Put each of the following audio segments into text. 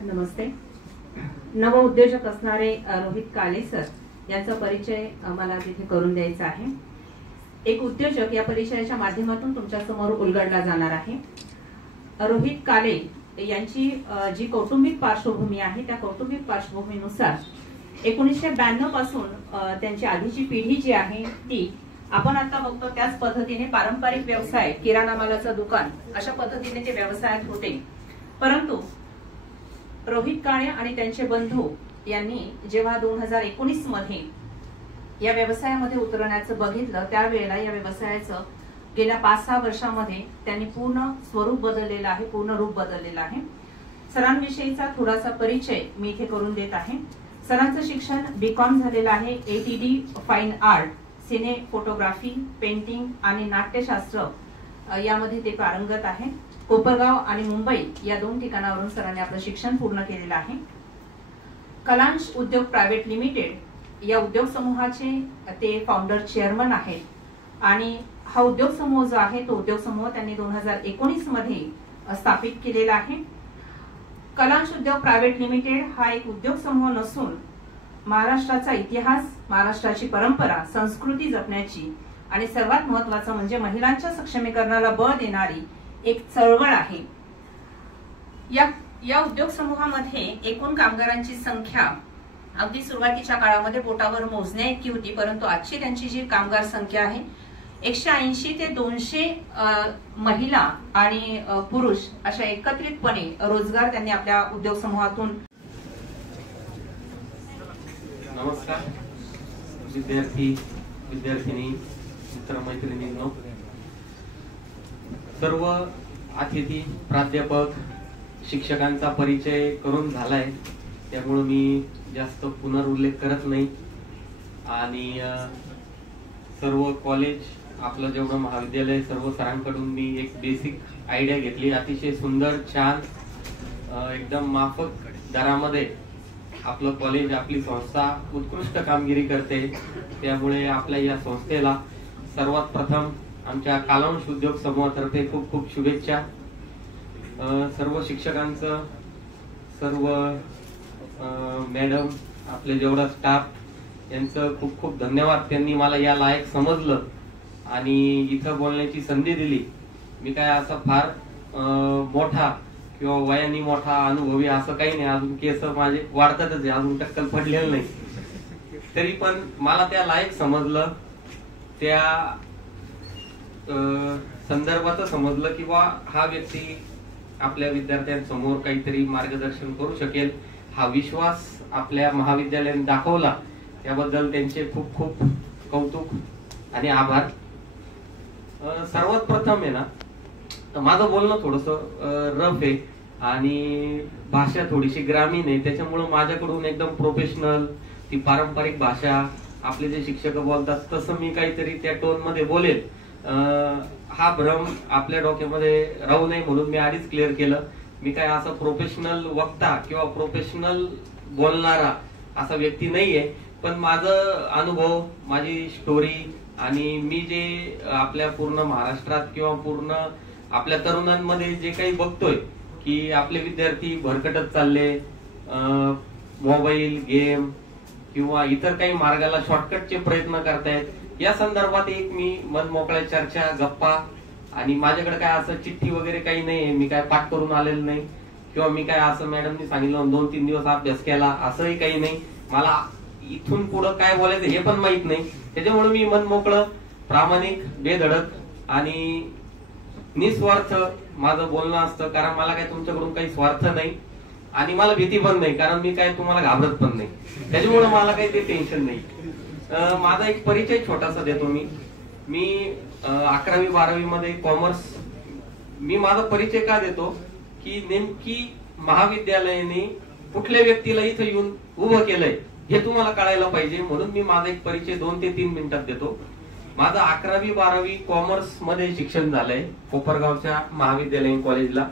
नमस्ते. नवउद्योजक असणारे रोहित काळे सर यांचा परिचय मला तिथे करून द्यायचा आहे. एक उद्योजक या परिचयाच्या माध्यमातून तुमच्या समोर उलगडला जाणार आहे. रोहित काळे यांची जी कौटुंबिक पार्श्वभूमी आहे त्या कौटुंबिक पार्श्वभूमीनुसार 1992 पासून त्यांची आधीची पिढी जी आहे ती आपण आता बघतो त्याच पद्धतीने पारंपरिक व्यवसाय, किराणा मालाचं दुकान अशा पद्धतीने ते व्यवसायात होते. परंतु रोहित काळे आणि त्यांचे बंधू यांनी जेव्हा 2019 मध्ये या व्यवसायामध्ये उतरण्याचं बघितलं त्यावेळेला या व्यवसायाचं गेल्या 5-6 वर्षांमध्ये त्यांनी पूर्ण स्वरूप बदललेलं आहे, पूर्ण रूप बदललेलं आहे. सरांविषयीचा थोडासा परिचय मी इथे करून देत आहे. सरांचं शिक्षण B.Com झालेलं आहे. ATD फाईन आर्ट, सिने फोटोग्राफी, पेंटिंग आणि नाट्यशास्त्र यामध्ये ते पारंगत आहे. कोपरगाव आणि मुंबई या 2 ठिकाणावरून सरांनी आपलं शिक्षण पूर्ण केलेलं आहे. कलांश उद्योग प्रायव्हेट लिमिटेड या उद्योग समूहाचे ते फाउंडर चेअरमन आहेत आणि हा उद्योग समूह जो आहे तो उद्योग समूह त्यांनी 2019 मध्ये स्थापित केलेला आहे. कलांश उद्योग प्रायव्हेट लिमिटेड हा एक उद्योग समूह नसून महाराष्ट्राचा इतिहास, महाराष्ट्राची परंपरा, संस्कृती जपण्याची आणि सर्वात महत्त्वाचं म्हणजे महिलांच्या सक्षमीकरणाला बळ देणारी एक चळवळ आहे. या उद्योग समूहामध्ये एकूण कामगारांची संख्या अगदी सुरुवातीच्या काळामध्ये बोटावर मोजण्या इतकी होती, परंतु आजची त्यांची जी कामगार संख्या आहे 180 ते 200 महिला आणि पुरुष अशा एकत्रितपणे रोजगार त्यांनी आपल्या उद्योग समूहातून. नमस्कार विद्यार्थी, विद्यार्थिनी, मित्रमैत्रिणींनो, सर्व अतिथी, प्राध्यापक, शिक्षकांचा परिचय करून झालाय, त्यामुळे मी जास्त पुनरुल्लेख करत नाही. आणि सर्व कॉलेज, आपलं जेवढं महाविद्यालय, सर्व सरांकडून मी एक बेसिक आयडिया घेतली. अतिशय सुंदर, छान, एकदम माफक दरामध्ये आपलं कॉलेज, आपली संस्था उत्कृष्ट कामगिरी करते. त्यामुळे आपल्या या संस्थेला सर्वात प्रथम आमच्या कलांश उद्योग समूहातर्फे खूप खूप शुभेच्छा. सर्व शिक्षकांचं, सर्व मॅडम, आपले जेवढा स्टाफ यांचं खूप खूप धन्यवाद. त्यांनी मला या लायक समजलं आणि इथं बोलण्याची संधी दिली. मी काय असं फार मोठा किंवा वयाने मोठा, अनुभवी असं काही नाही. अजून केस माझे वाढतातच आहे, अजून टक्कल पडलेलं नाही. तरी पण मला त्या लायक समजलं, त्या संदर्भात समजलं की हा व्यक्ती आपल्या विद्यार्थ्यांसमोर काहीतरी मार्गदर्शन करू शकेल. हा विश्वास आपल्या महाविद्यालयाने दाखवला, त्याबद्दल त्यांचे खूप खूप कौतुक आणि आभार. सर्वात प्रथम आहे ना, माझं बोलणं थोडस रफ आहे आणि भाषा थोडीशी ग्रामीण आहे, त्याच्यामुळे माझ्याकडून एकदम प्रोफेशनल ती पारंपरिक भाषा आपले जे शिक्षक बोलतात तसं मी काहीतरी त्या टोन मध्ये बोलेल. हा भ्रम आपल्या डोक्यामध्ये राहू नये म्हणून मी आधीच क्लिअर केलं. मी काय असं प्रोफेशनल वक्ता किंवा प्रोफेशनल बोलणारा असा व्यक्ती नाहीये. पण माझं अनुभव, माझी स्टोरी आणि मी जे आपल्या पूर्ण महाराष्ट्रात किंवा पूर्ण आपल्या तरुणांमध्ये जे काही बघतोय की आपले विद्यार्थी भरकटत चालले, मोबाईल गेम किंवा इतर काही मार्गाला शॉर्टकटचे प्रयत्न करतायत, या संदर्भात एक मी मनमोकळ्या चर्चा, गप्पा, आणि माझ्याकडे काय असं चिठ्ठी वगैरे काही नाहीये. मी काय पाठ करून आलेलं नाही किंवा मी काय असं मॅडमनी सांगितलं 2-3 दिवस अभ्यास केला असंही काही नाही. मला इथून पुढं काय बोलायचं हे पण माहित नाही. त्याच्यामुळे मी मनमोकळं, प्रामाणिक, बेधडक आणि निस्वार्थ माझं बोलणं असतं. कारण मला काय तुमच्याकडून काही स्वार्थ नाही आणि मला भीती पण नाही, कारण मी काय तुम्हाला घाबरत पण नाही. त्याच्यामुळे मला काही ते टेन्शन नाही. माझा एक परिचय छोटासा देतो. मी 11वी-12वी मध्ये कॉमर्स. मी माझा परिचय का देतो की नेमकी महाविद्यालयाने कुठल्या व्यक्तीला इथं येऊन उभं केलंय हे तुम्हाला कळायला पाहिजे, म्हणून मी माझा एक परिचय 2 ते 3 मिनिटात देतो. माझं 11वी-12वी कॉमर्स मध्ये शिक्षण झालंय कोपरगावच्या महाविद्यालयीन कॉलेजला.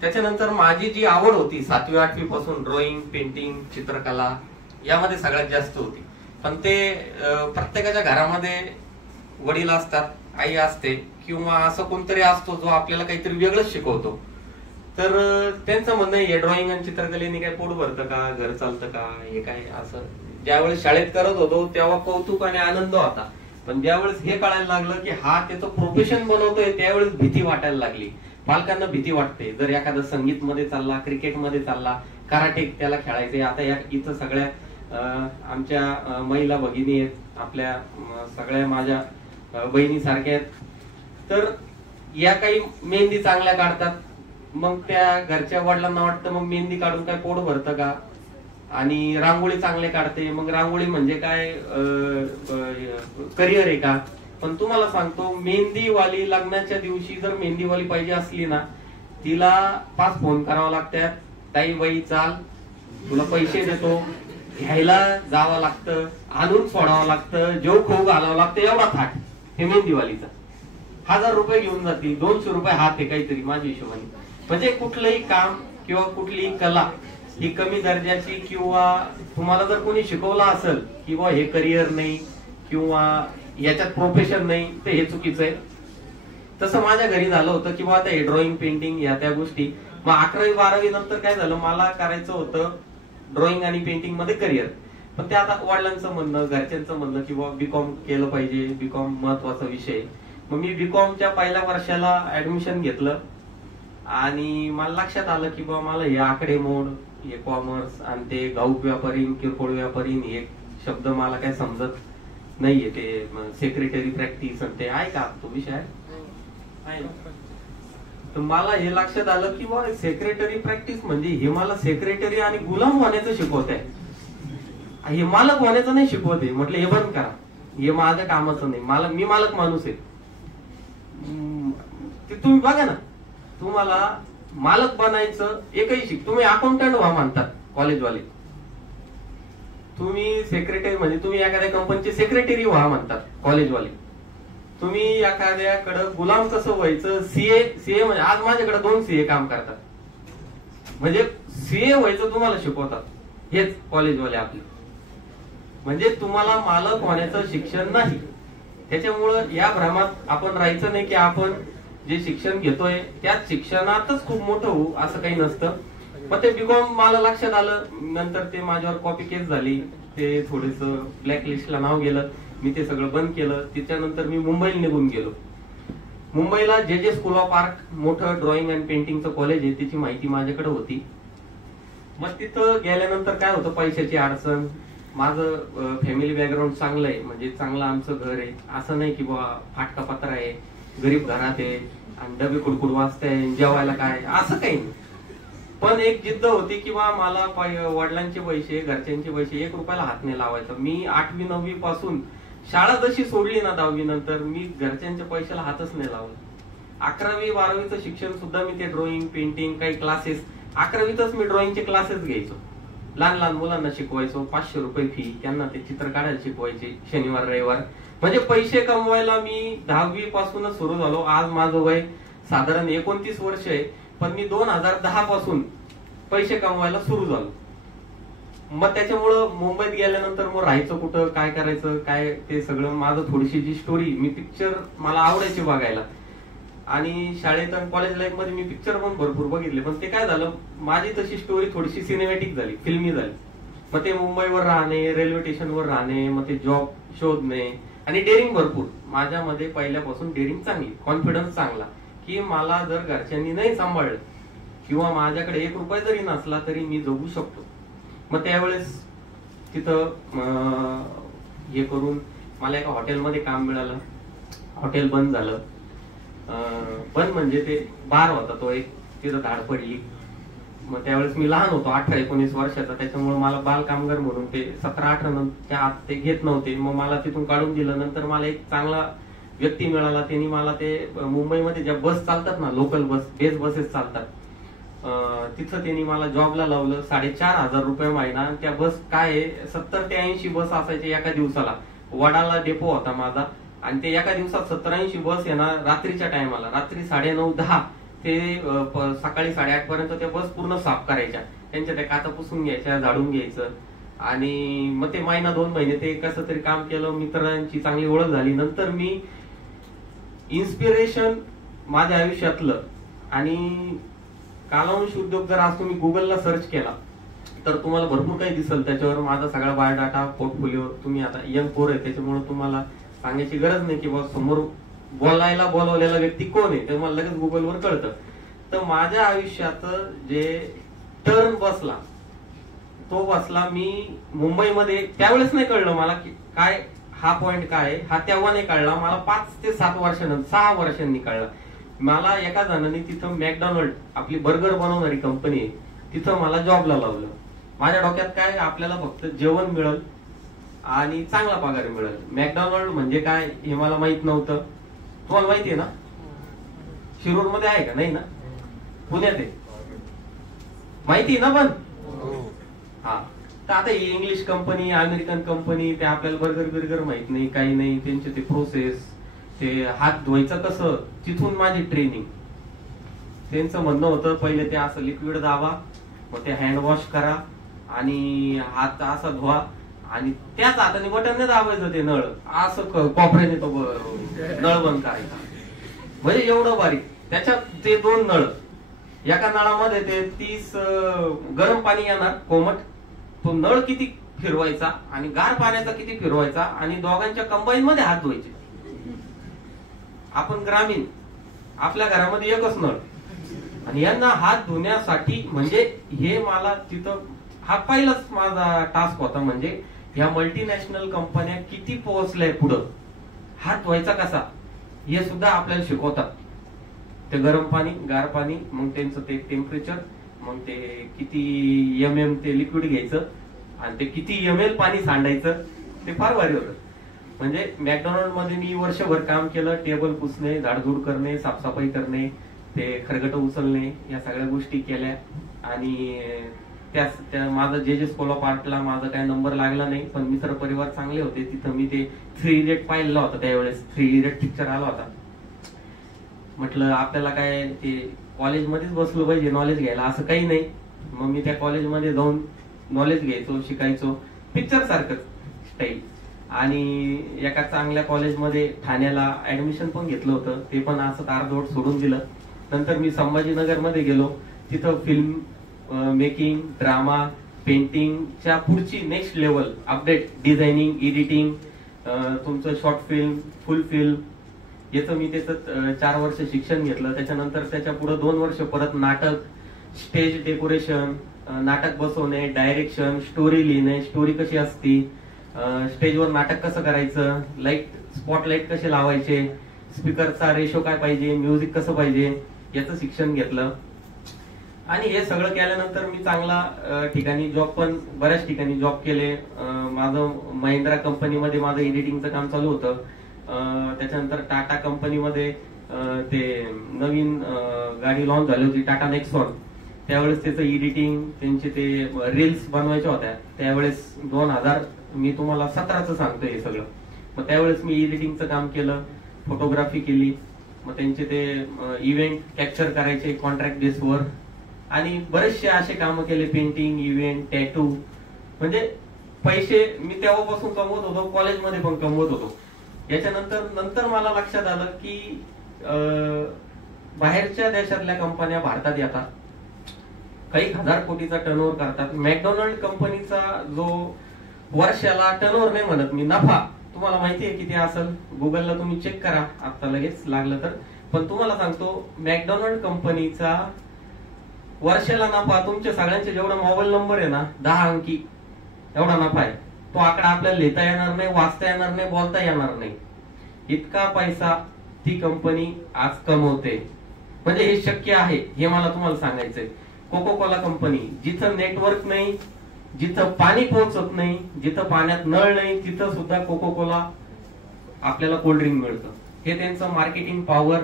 त्याच्यानंतर माझी जी आवड होती 7वी-8वी पासून ड्रॉइंग, पेंटिंग, चित्रकला यामध्ये सगळ्यात जास्त होती. पण ते प्रत्येकाच्या घरामध्ये वडील असतात, आई असते किंवा असं कोणतरी असतो जो आपल्याला काहीतरी वेगळंच शिकवतो. तर त्यांचं म्हणणं हे ड्रॉइंग आणि चित्रकलेने काय पोट भरतं का, घर चालतं का, हे काय असं. ज्यावेळेस शाळेत करत होतो तेव्हा कौतुक आणि आनंद होता, पण ज्यावेळेस हे कळायला लागलं की हा त्याचं प्रोफेशन बनवतोय त्यावेळेस भीती वाटायला लागली. पालकांना भीती वाटते. जर एखादा संगीत मध्ये चालला, क्रिकेट मध्ये चालला, कराटे त्याला खेळायचे. आता या इथं सगळ्या आमच्या महिला भगिनी आहेत, आपल्या सगळ्या माझ्या बहिणी सारख्या आहेत. तर या काही मेहंदी चांगल्या काढतात, मग त्या घरच्या वडिलांना वाटतं मग मेहंदी काढून काय पोट भरतं का. आणि रांगोळी चांगले काढते, मग रांगोळी म्हणजे काय करिअर आहे का. पण तुम्हाला सांगतो, मेहंदीवाली लग्नाच्या दिवशी जर मेहंदीवाली पाहिजे असली ना, तिला 5 फोन करावा लागतात. ताई बाई चाल, तुला पैसे देतो, घ्यायला जावं लागतं, आणून सोडावं लागतं, जेव खाऊ घालावं लागतं. एवढा थाट हे मेहंदीवालीचा. 1000 रुपये घेऊन जातील, 200 रुपये हात आहे काहीतरी माझ्या हिशोबाने. म्हणजे कुठलंही काम किंवा कुठलीही कला ही कमी दर्जाची, किंवा तुम्हाला जर कोणी शिकवलं असेल किंवा हे करिअर नाही किंवा याच्यात प्रोफेशन नाही, तर हे चुकीचं आहे. तसं माझ्या घरी झालं होतं किंवा आता हे ड्रॉइंग, पेंटिंग या त्या गोष्टी. मग 11वी 12वी नंतर काय झालं, मला करायचं होतं ड्रॉइंग आणि पेंटिंग मध्ये करिअर. पण ते आता वडिलांचं म्हणणं, घरच्यांचं म्हणणं किंवा बीकॉम केलं पाहिजे, बीकॉम महत्वाचा विषय. मग मी बीकॉमच्या पहिल्या वर्षाला ऍडमिशन घेतलं आणि मला लक्षात आलं की बाबा मला हे आकडेमोड, हे कॉमर्स आणि ते घाऊक व्यापारी, किरकोळ व्यापारी, हे शब्द मला काय समजत नाहीये. ते सेक्रेटरी प्रॅक्टिस आणि ते आहे का तो विषय आहे. तर मला हे लक्षात आलं की बाबा सेक्रेटरी प्रॅक्टिस म्हणजे हे मला सेक्रेटरी आणि गुलाम होण्याचं शिकवत आहे, हे मालक होण्याचं नाही शिकवत आहे. म्हटलं हे बंद करा, हे माझ्या कामाचं नाही. मी मालक माणूस आहे. ते तुम्ही बघा ना, तुम्हाला मालक बनायचं एकही शिक. तुम्ही अकाउंटंट व्हा म्हणतात कॉलेजवाले, तुम्ही सेक्रेटरी म्हणजे तुम्ही एखाद्या कंपनीचे सेक्रेटरी व्हा म्हणतात कॉलेजवाले. तुम्ही एखाद्याकडे गुलाम कसं व्हायचं, सीए म्हणजे आज माझ्याकडे 2 सीए काम करतात, म्हणजे सीए व्हायचं तुम्हाला शिकवतात हेच कॉलेजवाले आपले. म्हणजे तुम्हाला मालक होण्याचं शिक्षण नाही. त्याच्यामुळं या भ्रमात आपण राहायचं नाही की आपण जे शिक्षण घेतोय त्याच शिक्षणातच खूप मोठं होऊ, असं काही नसतं. पण ते बीकॉम मला लक्षात आलं. नंतर ते माझ्यावर कॉपी केस झाली, ते थोडस ब्लॅकलिस्टला नाव गेलं. मी ते सगळं बंद केलं. त्याच्यानंतर मी मुंबईला निघून गेलो. मुंबईला जे स्कूल ऑफ आर्ट मोठं ड्रॉइंग अँड पेंटिंगचं कॉलेज आहे, त्याची माहिती माझ्याकडे होती. मग तिथं गेल्यानंतर काय होतं, पैशाची अडचण. माझं फॅमिली बॅकग्राऊंड चांगलं आहे, म्हणजे चांगलं आमचं घर आहे. असं नाही की बाबा फाटका पत्रा आहे, गरीब घरात आहे आणि डबे कुडकुड वाजताय, जेवायला काय, असं काही नाही. पण एक जिद्द होती की बा मला वडिलांचे पैसे, घरच्यांचे पैसे 1 रुपयाला हात नाही लावायचा. मी 8वी 9वी पासून शाळा जशी सोडली ना 10वी नंतर, मी घरच्यांच्या पैशाला हातच नाही लावला. 11वी 12वीचं शिक्षण सुद्धा मी ते ड्रॉइंग, पेंटिंग, काही क्लासेस, 11वीतच मी ड्रॉइंगचे क्लासेस घ्यायचो. लहान मुलांना शिकवायचो. 500 रुपये फी, त्यांना ते चित्र काढायला शिकवायचे शनिवार रविवार. म्हणजे पैसे कमवायला मी 10वी पासूनच सुरू झालो. आज माझं वय साधारण 29 वर्ष आहे, पण मी 2010 पासून पैसे कमवायला सुरू झालो. मग त्याच्यामुळं मुंबईत गेल्यानंतर मग राहायचं कुठं, काय करायचं, काय ते सगळं माझं थोडीशी जी स्टोरी, मी पिक्चर मला आवडायचे बघायला आणि शाळेत आणि कॉलेज लाईफ मध्ये मी पिक्चर पण भरपूर बघितले. पण ते काय झालं, माझी तशी स्टोरी थोडीशी सिनेमॅटिक झाली, फिल्मी झाली. मग ते मुंबईवर राहणे, रेल्वे स्टेशनवर राहणे, मग ते जॉब शोधणे आणि डेअरिंग भरपूर. माझ्यामध्ये पहिल्यापासून डेअरिंग चांगली, कॉन्फिडन्स चांगला की मला जर घरच्यांनी नाही सांभाळलं किंवा माझ्याकडे 1 रुपया जरी नसला तरी मी जगू शकतो. मग त्यावेळेस तिथं हे करून मला एका हॉटेलमध्ये काम मिळालं. हॉटेल बंद झालं. बंद म्हणजे ते बार होता तो एक, तिथं धाड पडली. मग त्यावेळेस मी लहान होतो, 18-19 वर्षाचा. त्याच्यामुळे मला बाल कामगार म्हणून ते 17-18 आत ते घेत नव्हते. मग मला तिथून काढून दिलं. नंतर मला एक चांगला व्यक्ती मिळाला. त्यांनी मला ते मुंबईमध्ये ज्या बस चालतात ना, लोकल बेस बसेस चालतात, तिथं त्यांनी मला जॉबला लावलं. 4,500 रुपये महिना. त्या बस काय 70 ते 80 बस असायचे एका दिवसाला. वडाला डेपो होता माझा आणि ते एका दिवसात 70-80 बस येणार रात्रीच्या टायमाला. रात्री 9:30-10 ते सकाळी 8:30 पर्यंत त्या बस पूर्ण साफ करायच्या, त्यांच्या त्या काचा पुसून घ्यायच्या, झाडून घ्यायचं. आणि मग ते महिना 2 महिने ते कसं तरी काम केलं. मित्रांची चांगली ओळख झाली. नंतर मी इन्स्पिरेशन माझ्या आयुष्यातलं आणि कालावंश उद्योग जर आज तुम्ही गुगलला सर्च केला तर तुम्हाला भरपूर काही दिसेल. त्याच्यावर माझा सगळा बायोडाटा, पोर्टफोलिओ, तुम्ही आता यंग पोर आहे त्याच्यामुळे तुम्हाला सांगायची गरज नाही की बाबा समोर बोलायला बोलवलेला व्यक्ती कोण आहे, ते मला लगेच गुगलवर कळतं. तर माझ्या आयुष्यात जे टर्न बसला तो बसला मी मुंबईमध्ये. त्यावेळेस नाही कळलं मला की काय हा पॉइंट काय आहे, हा तेव्हा नाही कळला मला. 5 ते 7 वर्षानंतर, 6 वर्षांनी कळला मला. एका जणांनी तिथं मॅकडॉनल्ड, आपली बर्गर बनवणारी कंपनी आहे, तिथं मला जॉबला लावलं. माझ्या डोक्यात काय, आपल्याला फक्त जेवण मिळेल आणि चांगला पगार मिळेल. मॅकडॉनल्ड म्हणजे काय हे मला माहित नव्हतं. तुम्हाला माहिती आहे ना, शिरूर मध्ये आहे का? नाही ना, पुण्यात आहे, माहिती आहे ना. पण हा, तर आता ही इंग्लिश कंपनी, अमेरिकन कंपनी, ते आपल्याला बर्गर बिर्गर माहित नाही, काही नाही. त्यांचे ते प्रोसेस, ते हात धुवायचं कसं, तिथून माझी ट्रेनिंग. त्यांचं म्हणणं होतं पहिले ते असं लिक्विड दाबा, मग ते हँड वॉश करा आणि हात असा धुवा आणि त्याच हाताने बटन दाबायचं, ते नळ असं कॉपऱ्याने तो नळ बंद करायचा. म्हणजे एवढं बारीक. त्याच्यात ते 2 नळ, एका नळामध्ये ते 30 गरम पाणी येणार कोमट, तो नळ किती फिरवायचा आणि गार पाण्याचा किती फिरवायचा आणि दोघांच्या कंबाईन मध्ये हात धुवायचे. आपण ग्रामीण, आपल्या घरामध्ये एकच नळ आणि यांना हात धुण्यासाठी, म्हणजे हे मला तिथं हा पहिलाच माझा टास्क होता. म्हणजे या मल्टीनॅशनल कंपन्या किती पोहोचल्या पुढं, हात धुवायचा कसा हे सुद्धा आपल्याला शिकवतात. ते गरम पाणी, गार पाणी, मग त्यांचं ते टेम्परेचर, मग ते किती MM ते लिक्विड घ्यायचं आणि ते किती ML पाणी सांडायचं, ते फार भारी होतं. म्हणजे मॅकडॉनल्ड मध्ये मी वर्षभर काम केलं. टेबल पुसणे, झाडझूड करणे, साफसफाई करणे, ते खरगट उचलणे, या सगळ्या गोष्टी केल्या. आणि त्या माझा जे स्कूल ऑफ आर्टला माझा काय नंबर लागला नाही, पण मित्र परिवार चांगले होते. तिथं मी ते 3 इडियट पाहिलं होतं. त्यावेळेस 3 इडियट पिक्चर आला होता. म्हटलं आपल्याला काय ते कॉलेजमध्येच बसलो पाहिजे नॉलेज घ्यायला, असं काही नाही. मग मी त्या कॉलेजमध्ये जाऊन नॉलेज घ्यायचो, शिकायचो, पिक्चर सारखंच स्टाईल. आणि एका चांगल्या कॉलेजमध्ये ठाण्याला ऍडमिशन पण घेतलं होतं, ते पण असं अर्धवट सोडून दिलं. नंतर मी संभाजीनगर मध्ये गेलो. तिथं फिल्म मेकिंग, ड्रामा, पेंटिंगच्या पुढची next level update, designing, editing, तुमचं शॉर्ट फिल्म, फुल फिल्म, याचं मी त्याचं 4 वर्ष शिक्षण घेतलं. त्याच्यानंतर त्याच्या पुढे 2 वर्ष परत नाटक, स्टेज डेकोरेशन, नाटक बसवणे, डायरेक्शन, स्टोरी लिहिणे, स्टोरी कशी असती, स्टेजवर नाटक कसं करायचं, लाईट स्पॉटलाईट कसे लावायचे, स्पीकरचा रेशो काय पाहिजे, म्युझिक कसं पाहिजे, याचं शिक्षण घेतलं. आणि हे सगळं केल्यानंतर मी चांगला ठिकाणी जॉब, पण बऱ्याच ठिकाणी जॉब केले. माझं महिंद्रा कंपनीमध्ये माझं एडिटिंगचं काम चालू होतं. त्याच्यानंतर टाटा कंपनीमध्ये ते नवीन गाडी लॉन्च झाली होती, टाटा नेक्सॉन. त्यावेळेस त्याचं एडिटिंग, त्यांचे ते रील्स बनवायच्या होत्या. त्यावेळेस 2000, मी तुम्हाला 17चं सांगतोय हे सगळं. मग त्यावेळेस मी एडिटिंगचं काम केलं, फोटोग्राफी केली. मग त्यांचे ते इव्हेंट कॅप्चर करायचे कॉन्ट्रॅक्ट बेसवर आणि बरेचसे असे कामं केले, पेंटिंग, इव्हेंट, टॅटू. म्हणजे पैसे मी तेव्हापासून कमवत होतो, कॉलेजमध्ये पण कमवत होतो. याच्यानंतर मला लक्षात आलं की बाहेरच्या देशातल्या कंपन्या भारतात येतात, काही 1000 कोटीचा टर्नओव्हर करतात. मॅकडॉनल्ड कंपनीचा जो वर्षाला टर्नओव्हर नाही म्हणत मी, नफा तुम्हाला माहितीये किती असेल, गुगलला तुम्ही चेक करा आता लगेच लागलं तर. पण तुम्हाला सांगतो मॅकडॉनल्ड कंपनीचा वर्षाला नफा, तुमच्या सगळ्यांचे जेवढा मोबाईल नंबर आहे ना 10 अंकी एवढा नफा आहे. तो आकडा आपल्याला लिहिता येणार नाही, वाचता येणार नाही, बोलता येणार नाही. इतका पैसा ती कंपनी आज कमवते. म्हणजे हे शक्य आहे हे मला तुम्हाला सांगायचंय. कोको कोला कंपनी, जिथं नेटवर्क नाही, जिथं पाणी पोहोचत नाही, जिथं पाण्यात नळ नाही, तिथं सुद्धा कोको कोला आपल्याला कोल्ड्रिंक मिळतं. हे त्यांचं मार्केटिंग पॉवर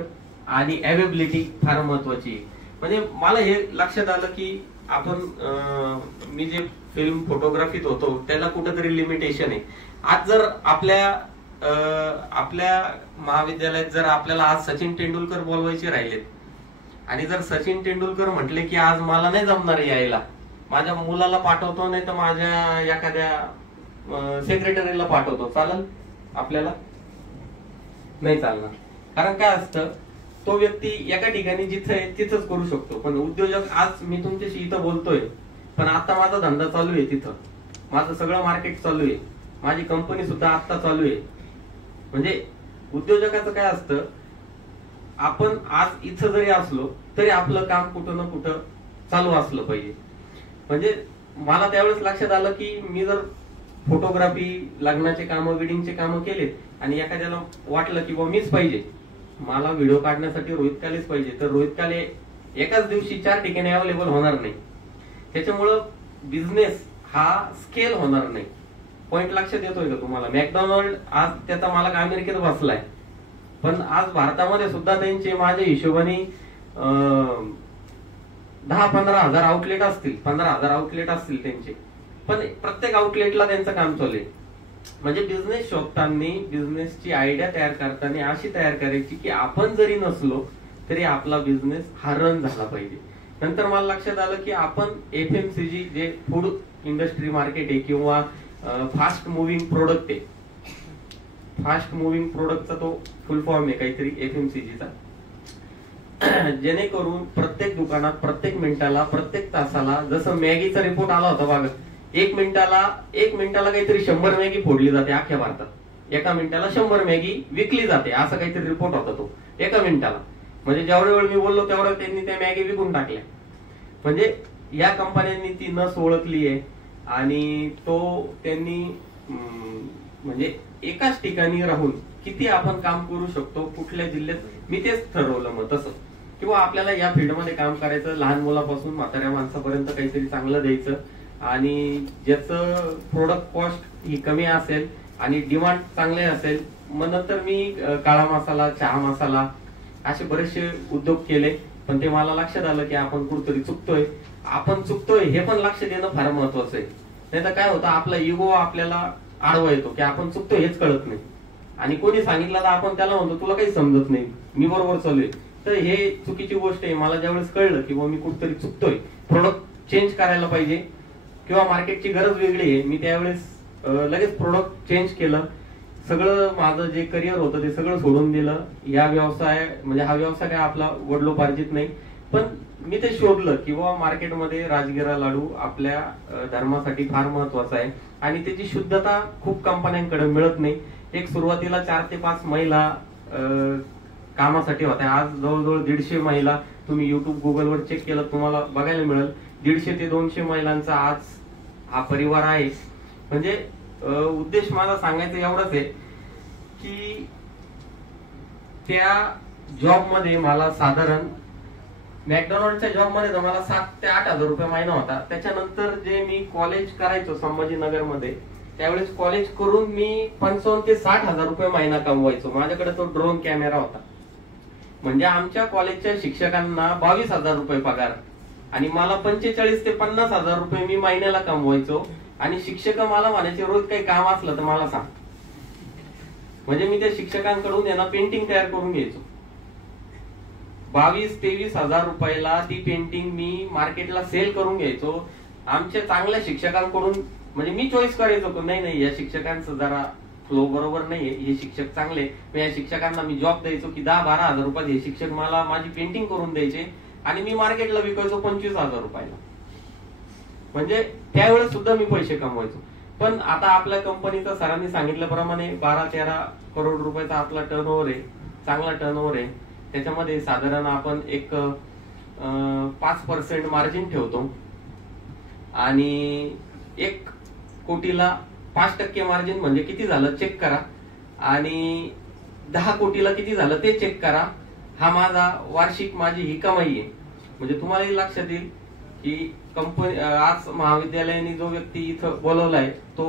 आणि अवेबिलिटी फार महत्वाची आहे. म्हणजे मला हे लक्षात आलं की आपण मी जे फिल्म फोटोग्राफीत होतो त्याला कुठेतरी लिमिटेशन आहे. आज जर आपल्या महाविद्यालयात जर आपल्याला आज सचिन तेंडुलकर बोलवायचे राहिलेत आणि जर सचिन तेंडुलकर म्हटले की आज मला नाही जमणार यायला, माझ्या मुलाला पाठवतो, नाही तर माझ्या एखाद्या सेक्रेटरीला पाठवतो, चालेल आपल्याला? नाही चालणार. कारण काय असतं, तो व्यक्ती एका ठिकाणी जिथे आहे तिथंच करू शकतो. पण उद्योजक, आज मी तुमच्याशी इथं बोलतोय, पण आता माझा धंदा चालू आहे, तिथं माझं सगळं मार्केट चालू आहे, माझी कंपनी सुद्धा आता चालू आहे. म्हणजे उद्योजकाचं काय असतं, आपण आज इथं जरी असलो तरी आपलं काम कुठं ना कुठं चालू असलं पाहिजे. म्हणजे मला त्यावेळेस लक्षात आलं की मी जर फोटोग्राफी, लग्नाचे कामं, वेडिंगचे कामं केले आणि एखाद्याला वाटलं की बाबा मीच पाहिजे, मला व्हिडिओ काढण्यासाठी रोहित कालेच पाहिजे, तर रोहित काले एकाच दिवशी 4 ठिकाणी अवेलेबल होणार नाही. त्याच्यामुळं बिझनेस हा स्केल होणार नाही. पॉइंट लक्षात येतोय का तुम्हाला? मॅकडॉनल्ड आज त्याचा मालक अमेरिकेत बसलाय, पण आज भारतामध्ये सुद्धा त्यांचे माझ्या हिशोबाने 10-15 हजार आउटलेट असतील, 15 हजार आउटलेट असतील त्यांचे, पण प्रत्येक आउटलेटला त्यांचं काम चालू आहे. म्हणजे बिझनेस शोधताना, बिझनेसची आयडिया तयार करताना अशी तयार करायची की आपण जरी नसलो तरी आपला बिझनेस हा रन झाला पाहिजे. नंतर मला लक्षात आलं की आपण FMCG जे फूड इंडस्ट्री मार्केट आहे किंवा फास्ट मुव्हिंग प्रोडक्ट आहे, फास्ट मुव्हिंग प्रोडक्टचा तो फुल फॉर्म आहे काहीतरी FMCGचा, जेणेकरून प्रत्येक दुकानात प्रत्येक मिनिटाला, प्रत्येक तासाला, जसं मॅगीचा रिपोर्ट आला होता बघा, एक मिनिटाला काहीतरी 100 मॅगी फोडली जाते अख्ख्या भारतात, एका मिनिटाला 100 मॅगी विकली जाते, असा काहीतरी रिपोर्ट होता तो एका मिनिटाला. म्हणजे जेवढ्या वेळ मी बोललो तेवढं त्यांनी त्या मॅगी विकून टाकल्या. म्हणजे या कंपन्यांनी ती नस ओळखली आहे आणि तो त्यांनी म्हणजे एकाच ठिकाणी राहून किती आपण काम करू शकतो, कुठल्या जिल्ह्यात, मी तेच ठरवलं मग तसं, किंवा आपल्याला या फील्डमध्ये काम करायचं, लहान मुलापासून म्हाताऱ्या माणसापर्यंत काहीतरी चांगलं द्यायचं आणि ज्याचं प्रोडक्ट कॉस्ट ही कमी असेल आणि डिमांड चांगले असेल. मग नंतर मी काळा मसाला, चहा मसाला असे बरेचसे उद्योग केले, पण ते मला लक्षात आलं की आपण कुठतरी चुकतोय. आपण चुकतोय हे पण लक्ष देणं फार महत्वाचं आहे. नाही तर काय होतं, आपला इगो आपल्याला आडवा येतो की आपण चुकतोय हेच कळत नाही, आणि कोणी सांगितलं तर आपण त्याला म्हणतो तुला काही समजत नाही, मी बरोबर चालूय. तर हे चुकीची गोष्ट आहे. मला ज्यावेळेस कळलं की मी कुठतरी चुकतोय, प्रोडक्ट चेंज करायला पाहिजे किंवा मार्केटची गरज वेगळी आहे, मी त्यावेळेस लगेच प्रोडक्ट चेंज केलं. सगळं माझं जे करिअर होतं ते सगळं सोडून दिलं. या व्यवसाय म्हणजे हा व्यवसाय काय आपला वडिलोपार्जित नाही, पण मी ते शोधलं की बाबा मार्केटमध्ये राजगिरा लाडू आपल्या धर्मासाठी फार महत्वाचा आहे आणि त्याची शुद्धता खूप कंपन्यांकडे मिळत नाही. एक सुरुवातीला 4 ते 5 महिला कामासाठी होत्या. आज जवळजवळ 150 महिला, तुम्ही युट्यूब, गुगलवर चेक केलं तुम्हाला बघायला मिळेल, 150 ते 200 महिलांचा आज हा परिवार आहे. म्हणजे उद्देश माझा सांगायचा एवढाच आहे की त्या जॉब मध्ये मला साधारण मॅकडॉनल्डच्या जॉब मध्ये मला 7 ते 8 हजार रुपये महिना होता. त्याच्यानंतर जे मी कॉलेज करायचो संभाजीनगर मध्ये, त्यावेळेस कॉलेज करून मी 55 ते 60 हजार रुपये महिना कमवायचो. माझ्याकडे तो ड्रोन कॅमेरा होता. म्हणजे आमच्या कॉलेजच्या शिक्षकांना 22 हजार रुपये पगार आणि मला 45 ते 50 हजार रुपये मी महिन्याला कमवायचो. आणि शिक्षक मला म्हणायचे रोज काही काम असलं तर मला सांग. म्हणजे मी त्या शिक्षकांकडून यांना पेंटिंग तयार करून घ्यायचो. 22-23 हजार रुपयाला ती पेंटिंग मी मार्केटला सेल करून घ्यायचो. आमच्या चांगल्या शिक्षकांकडून, म्हणजे मी चॉईस करायचो नाही या शिक्षकांचं जरा फ्लो बरोबर नाहीये, हे शिक्षक चांगले, या शिक्षकांना मी जॉब द्यायचो की 10-12 हजार रुपयात हे शिक्षक मला माझी पेंटिंग करून द्यायचे आणि मी मार्केटला विकायचो 25 हजार रुपयाला. म्हणजे त्यावेळेस सुद्धा मी पैसे कमवायचो. पण आता आपल्या कंपनीचा सरांनी सांगितल्याप्रमाणे 12-13 करोड रुपयाचा आपला टर्नओव्हर आहे, चांगला टर्नओव्हर आहे. त्याच्यामध्ये साधारण आपण एक 5% मार्जिन ठेवतो आणि 1 कोटीला 5% मार्जिन म्हणजे किती झालं चेक करा, आणि 10 कोटीला किती झालं ते चेक करा. हा माझा वार्षिक माझी ही कमाई आहे. म्हणजे तुम्हालाही लक्षात येईल की कंपनी, आज महाविद्यालयाने जो व्यक्ती इथं बोलवलाय तो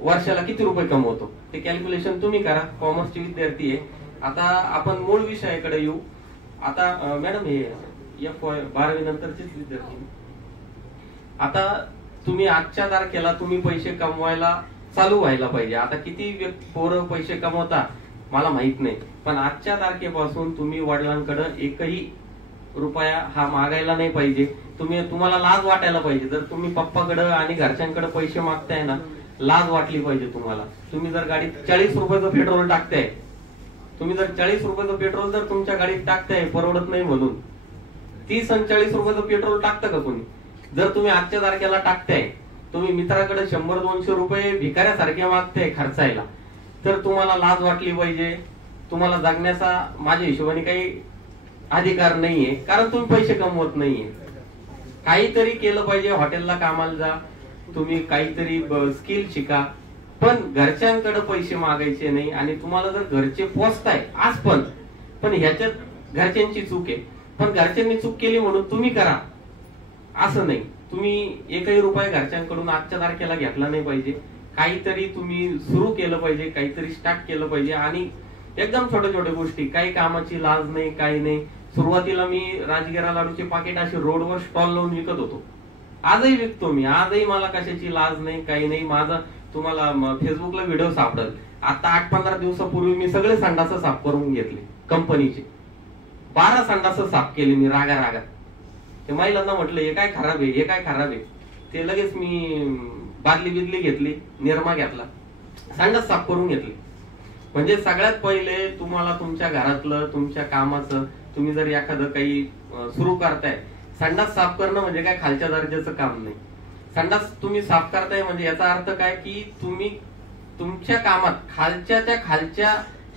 वर्षाला किती रुपये कमवतो ते कॅल्क्युलेशन तुम्ही करा. कॉमर्सचे विद्यार्थी आहे. आता आपण मूळ विषयाकडे येऊ. आता मॅडम हे F12 नंतरचेच विद्यार्थी. आता तुम्ही आजच्या तारखेला तुम्ही पैसे कमवायला चालू व्हायला पाहिजे. आता किती पोरं पैसे कमवता मला माहित नाही, पण आजच्या तारखेपासून तुम्ही वडिलांकडे एकही रुपया हा मागायला नाही पाहिजे. तुम्हाला लाज वाटायला पाहिजे. जर तुम्ही पप्पाकडे आणि घरच्यांकडे पैसे मागताय ना, लाज वाटली पाहिजे तुम्हाला. तुम्ही जर गाडीत 40 रुपयाचं पेट्रोल टाकताय तुम्ही जर 40 रुपयाचं पेट्रोल जर तुमच्या गाडीत टाकताय परवडत नाही म्हणून, 30 आणि 40 रुपयाचं पेट्रोल टाकतं का कोणी? जर तुम्ही आजच्या तारखेला टाकताय, तुम्ही मित्राकडे 100-200 रुपये भिकाऱ्यासारखे मागताय खर्चायला, तर तुम्हाला लाज वाटली पाहिजे. तुम्हाला जगण्याचा माझ्या हिशोबाने काही अधिकार नाहीये, कारण तुम्ही पैसे कमवत नाहीये. काहीतरी केलं पाहिजे. हॉटेलला कामाला जा, तुम्ही काहीतरी स्किल शिका, पण घरच्यांकडे पैसे मागायचे नाही. आणि तुम्हाला जर घरचे पोचताय आज पण ह्याच्यात घरच्यांची चूक आहे. पण घरच्यांनी चूक केली म्हणून तुम्ही करा असं नाही. तुम्ही एकही रुपया घरच्यांकडून आजच्या तारखेला घेतला नाही पाहिजे. काहीतरी तुम्ही सुरू केलं पाहिजे, काहीतरी स्टार्ट केलं पाहिजे. आणि एकदम छोट्या छोट्या गोष्टी, काही कामाची लाज नाही, काही नाही. सुरुवातीला मी राजगिरा लाडूचे पाकिट असे रोडवर स्टॉल लावून विकत होतो. आजही विकतो मी, आजही मला कशाची लाज नाही, काही नाही. माझा तुम्हाला फेसबुकला व्हिडिओ सापडेल. आता 8-15 दिवसापूर्वी मी सगळे संडास साफ करून घेतले कंपनीचे. 12 संडास साफ केले मी रागात. ते महिलांना म्हटलं हे काय खराब आहे, हे काय खराब आहे. ते लगेच मी बादली बिदली घेतली, निरमा घेतला, संडास साफ करून घेतले. म्हणजे सगळ्यात पहिले तुम्हाला तुमच्या घरातलं, तुमच्या कामाचं, तुम्ही जर एखादं काही सुरू करताय, संडास साफ करणं म्हणजे काय खालच्या दर्जाचं काम नाही. संडास तुम्ही साफ करताय म्हणजे याचा अर्थ काय की तुम्ही तुमच्या कामात खालच्या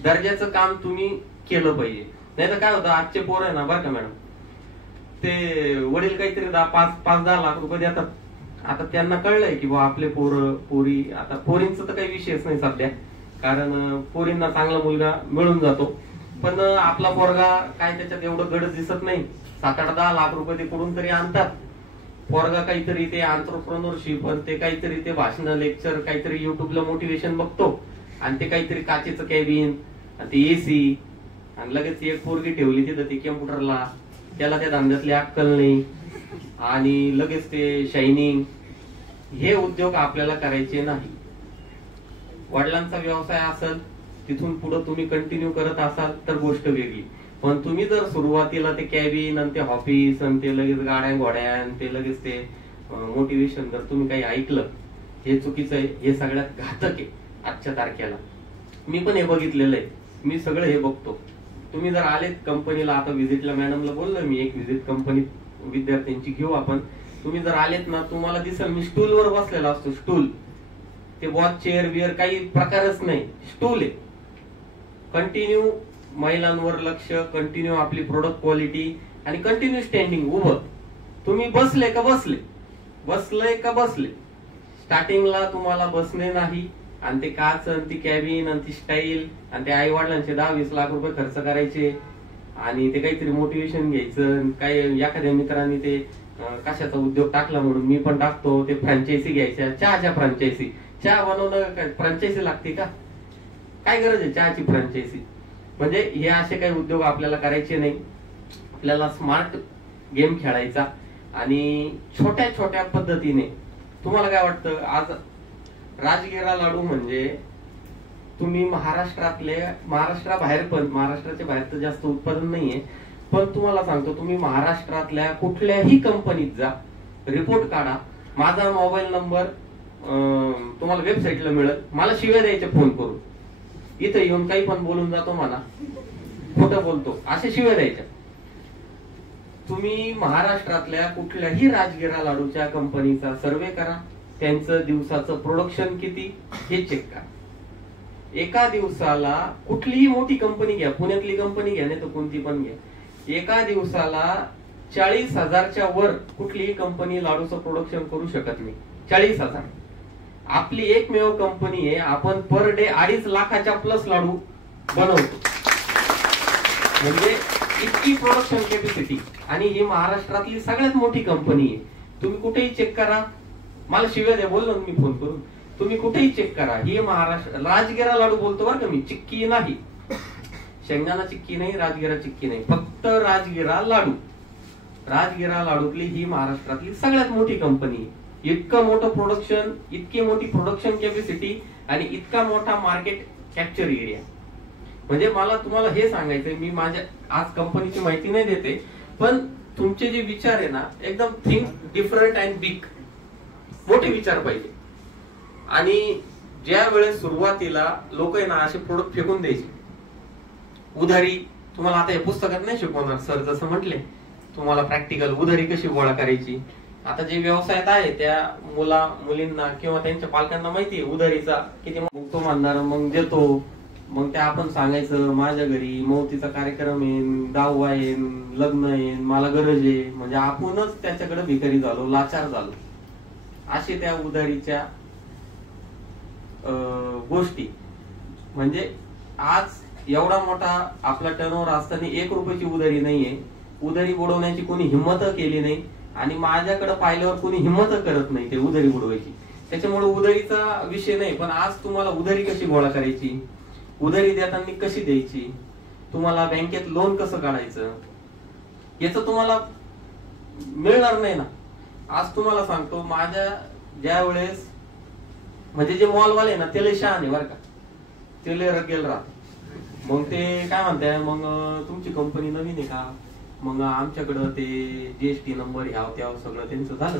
दर्जाचं काम तुम्ही केलं पाहिजे. नाही तर काय होतं, आजचे पोर आहे ना बरं का मॅडम, ते वडील काहीतरी 5-10 लाख रुपये देतात. आता त्यांना कळलंय की बा आपले पोरी, आता पोरींचं तर काही विषयच नाही सध्या, कारण पोरींना चांगला मुलगा मिळून जातो. पण आपला पोरगा काय त्याच्यात एवढं गडद दिसत नाही. 7-8-10 लाख रुपये ते कुठून तरी आणतात. पोरगा काहीतरी ते एंटरप्रेन्योरशिप, ते काहीतरी ते भाषण, लेक्चर, काहीतरी युट्यूबला मोटिवेशन बघतो, आणि ते काहीतरी काचेचं कॅबिन, ते एसी, आणि लगेच एक पोरगी ठेवली तिथं ते कम्प्युटरला, त्याला त्या धंद्यातली अक्कल नाही, आणि लगेच ते शायनिंग. हे उद्योग आपल्याला करायचे नाही. वडिलांचा व्यवसाय असेल, तिथून पुढे तुम्ही कंटिन्यू करत असाल तर गोष्ट वेगळी. पण तुम्ही जर सुरुवातीला ते कॅबिन आणि ते ऑफिस आणि ते लगेच गाड्या घोड्या आणि ते लगेच ते मोटिवेशन जर तुम्ही काही ऐकलं, हे चुकीचं आहे. हे सगळ्यात घातक आहे आजच्या तारखेला. मी पण हे बघितलेलं आहे, मी सगळं हे बघतो. तुम्ही जर आलेत कंपनीला, आता व्हिजिटला मॅडमला बोललो मी, एक व्हिजिट कंपनी विद्यार्थ्यांची घेऊ आपण. तुम्ही जर आलेत ना, तुम्हाला दिसेल मी स्टूलवर बसलेला असतो. स्टूल, ते वॉच चेअर बिअर काही प्रकारच नाही, स्टूल आहे. कंटिन्यू महिलांवर लक्ष, कंटिन्यू आपली प्रोडक्ट क्वालिटी, आणि कंटिन्यू स्टँडिंग, उभं. तुम्ही बसले का बसले, बसले का बसले. स्टार्टिंगला तुम्हाला बसणे नाही, आणि ते काच आणि ती कॅबिन आणि ती स्टाईल, आणि ते आई वडिलांचे 10-20 लाख रुपये खर्च करायचे, आणि ते काहीतरी मोटिवेशन घ्यायचं. काय एखाद्या मित्रांनी ते कशाचा उद्योग टाकला म्हणून मी पण टाकतो, ते फ्रँचायसी घ्यायच्या, चहाच्या फ्रँचायसी. चहा बनवणं फ्रँचायसी लागते का? काय गरज आहे चहाची फ्रँचायसी? म्हणजे हे असे काही उद्योग आपल्याला करायचे नाही. आपल्याला स्मार्ट गेम खेळायचा, आणि छोट्या छोट्या पद्धतीने. तुम्हाला काय वाटतं, आज राजगिरा लाडू म्हणजे तुम्ही महाराष्ट्राबाहेर, पण महाराष्ट्राच्या बाहेर तर जास्त उत्पादन नाहीये, पण तुम्हाला सांगतो, तुम्ही महाराष्ट्रातल्या कुठल्याही कंपनीत जा, रिपोर्ट काढा, माझा मोबाईल नंबर तुम्हाला वेबसाईटला मिळेल. मला शिव्या द्यायचे फोन करून, इथं येऊन काही पण बोलून जातो, मला खोटं बोलतो, असे शिव्या द्यायच्या. तुम्ही महाराष्ट्रातल्या कुठल्याही राजगिरा लाडूच्या कंपनीचा सर्वे करा, त्यांचं दिवसाचं प्रोडक्शन किती हे चेक करा. एका दिवसाला कुठलीही मोठी कंपनी घ्या, पुण्यातली कंपनी घ्या, नाही तर कोणती पण घ्या, एका दिवसाला 40,000च्या वर कुठलीही कंपनी लाडूचं प्रोडक्शन करू शकत नाही. 40,000. आपली एकमेव कंपनी आहे, आपण पर डे 2.5 लाखाच्या प्लस लाडू बनवतो. म्हणजे इतकी प्रोडक्शन कॅपॅसिटी, आणि ही महाराष्ट्रातली सगळ्यात मोठी कंपनी आहे. तुम्ही कुठेही चेक करा, मला शिव्या द्या बोललो मी फोन करून, तुम्ही कुठेही चेक करा, ही महाराष्ट्र राजगिरा लाडू बोलतो बरं का मी, चिक्की नाही, शेंगदाणा चिक्की नाही, राजगिरा चिक्की नाही, फक्त राजगिरा लाडू. राजगिरा लाडूतली ही महाराष्ट्रातली सगळ्यात मोठी कंपनी आहे. इतकं मोठं प्रोडक्शन, इतकी मोठी प्रोडक्शन कॅपॅसिटी, आणि इतका मोठा मार्केट कॅप्चर एरिया. म्हणजे मला तुम्हाला हे सांगायचंय, मी माझ्या आज कंपनीची माहिती नाही देते, पण तुमचे जे विचार आहे ना, एकदम थिंक डिफरंट अँड बिग, मोठे विचार पाहिजे. आणि ज्या वेळेस सुरुवातीला लोक आहे ना असे प्रोडक्ट फेकून द्यायचे, उधारी तुम्हाला आता या पुस्तकात नाही शिकवणार सर, जसं म्हटले तुम्हाला प्रॅक्टिकल उधारी कशी गोळा करायची. आता जे व्यवसायात आहे त्या मुलींना किंवा त्यांच्या पालकांना माहितीये उधारीचा किती. मग तो म्हणणार मग देतो, मग ते आपण सांगायचं माझ्या घरी मौतीचा कार्यक्रम येईन, दहावा येईन, लग्न येईन, मला गरज आहे. म्हणजे आपणच त्याच्याकडे भिकारी झालो, लाचार झालो. असे त्या उधारीच्या गोष्टी. म्हणजे आज एवढा मोठा आपला टर्नओव्हर असताना 1 रुपयाची उधारी नाहीये. उधारी बुडवण्याची कोणी हिंमत केली नाही आणि माझ्याकडे पाहिल्यावर कोणी हिंमत करत नाही ते उधारी बुडवायची. त्याच्यामुळे उधारीचा विषय नाही. पण आज तुम्हाला उधारी कशी गोळा करायची, उधारी देताना कशी द्यायची, तुम्हाला बँकेत लोन कसं काढायचं, याचं तुम्हाला मिळणार नाही ना. आज तुम्हाला सांगतो, माझ्या ज्या वेळेस म्हणजे जे मॉलवाले ना ते लय शहाणे बरं का, ते लय रगेल राहत. मग ते काय म्हणताय, मग तुमची कंपनी नवीन आहे का, मग आमच्याकडं ते GST नंबर ह्याव त्याव सगळं त्यांचं झालं.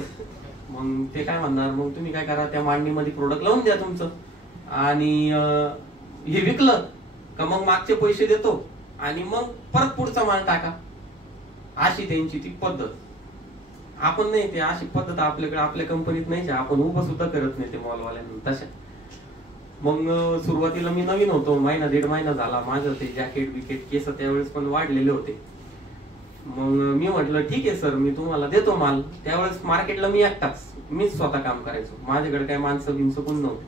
मग ते काय म्हणणार, मग तुम्ही काय करा त्या मांडणीमध्ये प्रोडक्ट लावून द्या तुमचं, आणि हे विकलं का मग मागचे पैसे देतो आणि मग परत पुढचा माल टाका. अशी त्यांची ती पद्धत. आपण नाही, ते अशी पद्धत आपल्याकडे आपल्या कंपनीत नाही. आपण उभं सुद्धा करत नाही ते मॉलवाल्यांना तशा. मग सुरुवातीला मी नवीन होतो, महिना 1.5 महिना झाला. माझं ते जॅकेट बिकेट केस त्यावेळेस पण वाढलेले होते. मग मी म्हटलं ठीक आहे सर, मी तुम्हाला देतो माल. त्यावेळेस मार्केटला मी एकटाच, मीच स्वतः काम करायचो, माझ्याकडे काही माणसं बिनसं कोण नव्हते.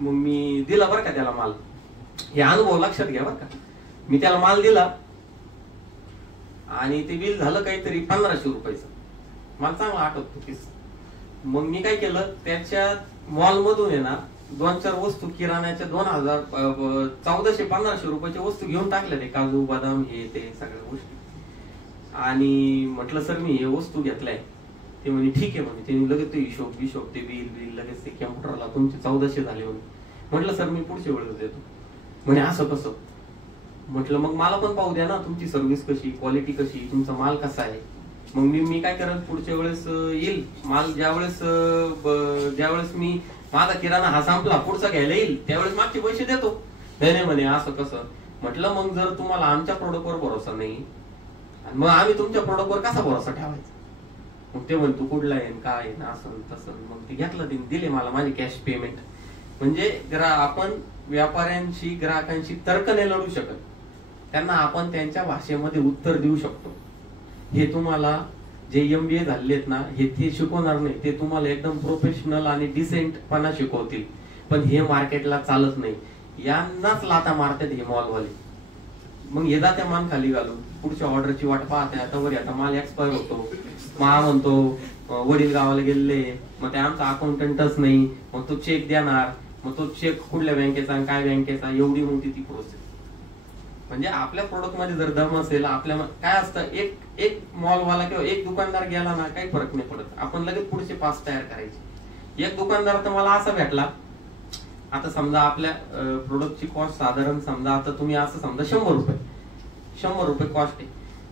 मग मी दिला बरं का त्याला माल. हे अनुभव लक्षात घ्या बरं का. मी त्याला माल दिला आणि ते बिल झालं काहीतरी 1500 रुपयाचं. मला चांगला आठवतो किस. मग मी काय केलं, त्याच्या मॉल मधून आहे ना 2-4 वस्तू किराण्याच्या 1400-1500 रुपयाच्या वस्तू घेऊन टाकल्या. ते काजू बदाम हे ते सगळ्या गोष्टी. आणि म्हटलं सर मी हे वस्तू घेतलाय. ते म्हणे ठीक आहे म्हणे. त्यांनी लगेच ते हिशोब ते बिल लगेच ते कॅम्प्युटरला तुमचे 1400 झाले म्हणे. म्हटलं सर मी पुढच्या वेळेस देतो. म्हणे असं कसं. म्हटलं मग मला पण पाहू द्या ना, तुमची सर्व्हिस कशी, क्वालिटी कशी, तुमचा माल कसा आहे. मग मी काय करत, पुढच्या वेळेस येईल माल. ज्यावेळेस मी माझा किराणा हा संपला, पुढचा घ्यायला येईल, त्यावेळेस मागचे पैसे देतो. नाही म्हणे असं कसं. म्हटलं मग जर तुम्हाला आमच्या प्रोडक्टवर भरोसा नाही, मग आम्ही तुमच्या प्रोडक्टवर कसा भरोसा ठेवायचा. मग ते म्हणतो कुठला आहे काय आहे असं तसं. मग ते घेतलं, दिले मला माझे कॅश पेमेंट. म्हणजे आपण व्यापाऱ्यांशी ग्राहकांशी तर्क नाही लढू शकत, त्यांना आपण त्यांच्या भाषेमध्ये उत्तर देऊ शकतो. हे तुम्हाला जे MBA झालेत ना, हे ते शिकवणार नाही. ते तुम्हाला एकदम प्रोफेशनल आणि डिसेंटपणा शिकवतील. पण हे मार्केटला चालत नाही. यांनाच लाता मारतात हे मॉलवाले. मग हे जात्या मान खाली घालून पुढच्या ऑर्डरची वाट पाहत्या. आता माल एक्सपायर होतो, मा म्हणतो वडील गावाला गेले, मग ते आमचा अकाउंटंटच नाही, मग तो चेक देणार, मग तो चेक कुठल्या बँकेचा आणि काय बँकेचा, एवढी मोठी ती प्रोसेस. म्हणजे आपल्या प्रोडक्ट मध्ये जर दम असेल, आपल्या काय असतं, एक मॉलवाला किंवा एक दुकानदार गेला ना काही फरक नाही पडत. आपण लगेच पुढचे 5 तयार करायचे. एक दुकानदार तर मला असा भेटला, आता समजा आपल्या प्रोडक्टची कॉस्ट साधारण समजा आता तुम्ही असं समजा 100 रुपये कॉस्ट आहे.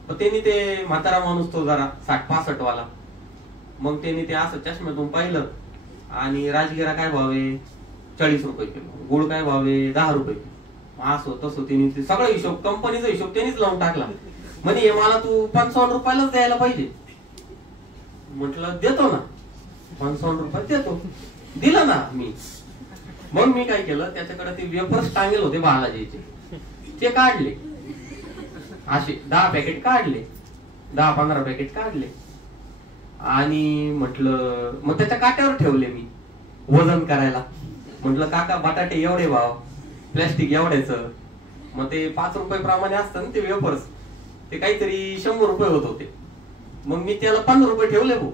मग त्यांनी ते म्हातारा माणूस तो जरा 60-65 वाला, मग त्यांनी ते असं चष्म्यातून पाहिलं आणि राजगिरा काय भाव आहे 40 रुपये किलो, गुळ काय भाव आहे 10 रुपये किलो. असं तसं त्यांनी ते सगळा हिशोब, कंपनीचा हिशोब त्यांनीच लावून टाकला. म्हणजे हे मला तू 55 रुपयालाच द्यायला पाहिजे. म्हटलं देतो ना, 55 रुपये देतो. दिलं ना मी. मग मी काय केलं, त्याच्याकडे ते वेफर्स टांगेल होते बालाजीचे, ते काढले. असे 10 पॅकेट काढले, 10-15 पॅकेट काढले. आणि म्हटलं मग त्याच्या काट्यावर ठेवले मी वजन करायला. म्हटलं काका बटाटे एवढे भाव, प्लॅस्टिक एवढ्याच. मग ते 5 रुपये प्रमाणे असतं ना ते वेफर्स, ते काहीतरी 100 रुपये होत होते. मग मी त्याला 15 रुपये ठेवले भाऊ.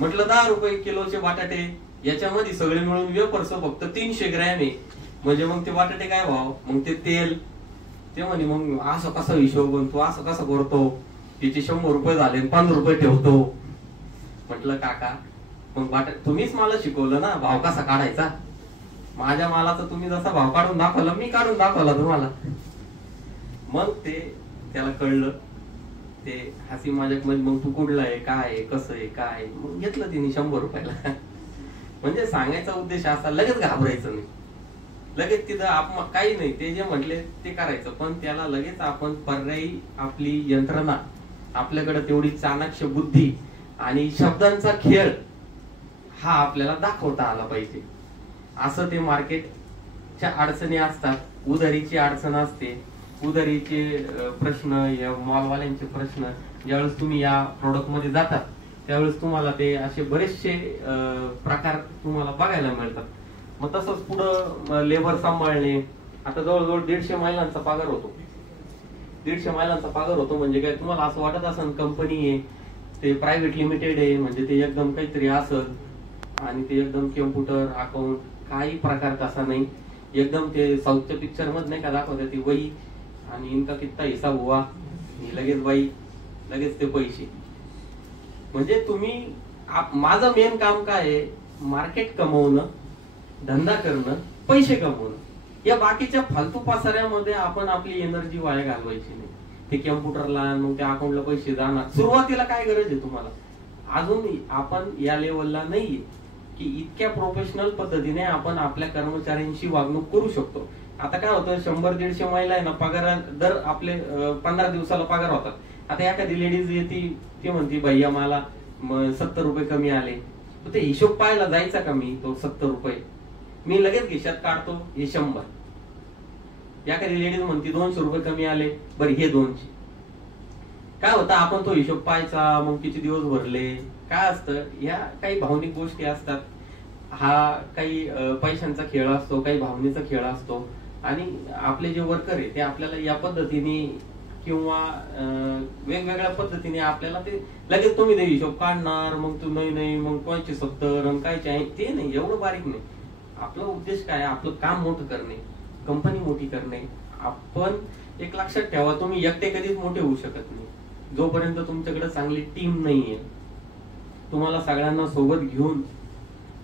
म्हटलं 10 रुपये किलोचे बटाटे, याच्यामध्ये सगळे मिळून वेफर्स फक्त 300 ग्रॅम आहे. म्हणजे मग ते बटाटे काय भाव, मग ते तेल. ते म्हणे मग असं कसा हिशोब, तू असं कसं करतो, तिचे 100 रुपये झाले 5 रुपये ठेवतो. म्हटलं काका मग तुम्हीच मला शिकवलं ना भाव कसा काढायचा. माझ्या मालाचा तुम्ही जसा भाव काढून दाखवला, मी काढून दाखवला तुम्हाला. मग ते त्याला कळलं, ते हसी मजाक मध्ये मग तू कुठला आहे, काय आहे, कसं आहे, काय आहे. मग घेतलं तिने 100 रुपयाला. म्हणजे सांगायचा उद्देश असा, लगेच घाबरायचं नाही, लगेच तिथं काही नाही, ते जे म्हटले ते करायचं, पण त्याला लगेच आपण पर्यायी आपली यंत्रणा, आपल्याकडे तेवढी चाणाक्ष बुद्धी आणि शब्दांचा खेळ हा आपल्याला दाखवता आला पाहिजे. असं ते मार्केटच्या अडचणी असतात. उधारीची अडचण असते, उधारीचे प्रश्न, या मॉलवाल्यांचे प्रश्न, ज्यावेळेस तुम्ही या प्रोडक्ट मध्ये जातात त्यावेळेस तुम्हाला ते असे बरेचसे प्रकार तुम्हाला बघायला मिळतात. मग तसंच पुढं लेबर सांभाळणे. आता जवळजवळ 150 महिलांचा पगार होतो. 150 महिलांचा पगार होतो म्हणजे काय, तुम्हाला असं वाटत असेल कंपनी आहे, ते प्रायव्हेट लिमिटेड आहे म्हणजे ते एकदम काहीतरी असेल आणि ते एकदम कम्प्युटर अकाउंट काही प्रकार तसा नाही. एकदम ते साऊथच्या पिक्चर मध्ये नाही का दाखवतात, ती वही आणि इनका कितना हिसाब हुआ, लगेच बाई लगेच ते पैसे. म्हणजे तुम्ही माझं मेन काम काय आहे, मार्केट कमवणं, धंदा करणं, पैसे कमवणं. या बाकीच्या फालतू पासाऱ्यामध्ये आपण आपली एनर्जी वाया घालवायची नाही. ते कम्प्युटरला मग त्या अकाउंटला पैसे जाणार. सुरुवातीला काय गरज आहे तुम्हाला, अजून आपण या लेवलला नाहीये की इतक्या प्रोफेशनल पद्धतीने आपण आपल्या कर्मचाऱ्यांशी वागणूक करू शकतो. आता काय होतं, 100-150 महिला आहे ना, पगार दर आपले 15 दिवसाला पगार होतात. आता एखादी लेडीज येते, ती म्हणते भैया मला 70 रुपये कमी आले, ते हिशोब पाहायला जायचा का मी, तो 70 रुपये मी लगेच खिशात काढतो, हे 100. एखादी लेडीज म्हणते 200 रुपये कमी आले, बरं हे 200. काय होतं, आपण तो हिशोब पाहायचा, मग किती दिवस भरले, काय असतं, ह्या काही भावनिक गोष्टी असतात. हा काही पैशांचा खेळ असतो, काही भावनेचा खेळ असतो. आणि आपले जे वर्कर आहे ते आपल्याला या पद्धतीने किंवा वेगवेगळ्या पद्धतीने आपल्याला ते लगेच तुम्ही ते हिशोब काढणार, मग तू नाही मग कोणाचे 70 कायचे आहे, ते नाही, एवढं बारीक नाही. आपला उद्देश काय, आपलं काम मोठं करणे, कंपनी मोठी करणे. आपण एक लक्षात ठेवा, तुम्ही एकटे कधीच मोठे होऊ शकत नाही जोपर्यंत तुमच्याकडे चांगली टीम नाहीये. तुम्हाला सगळ्यांना सोबत घेऊन,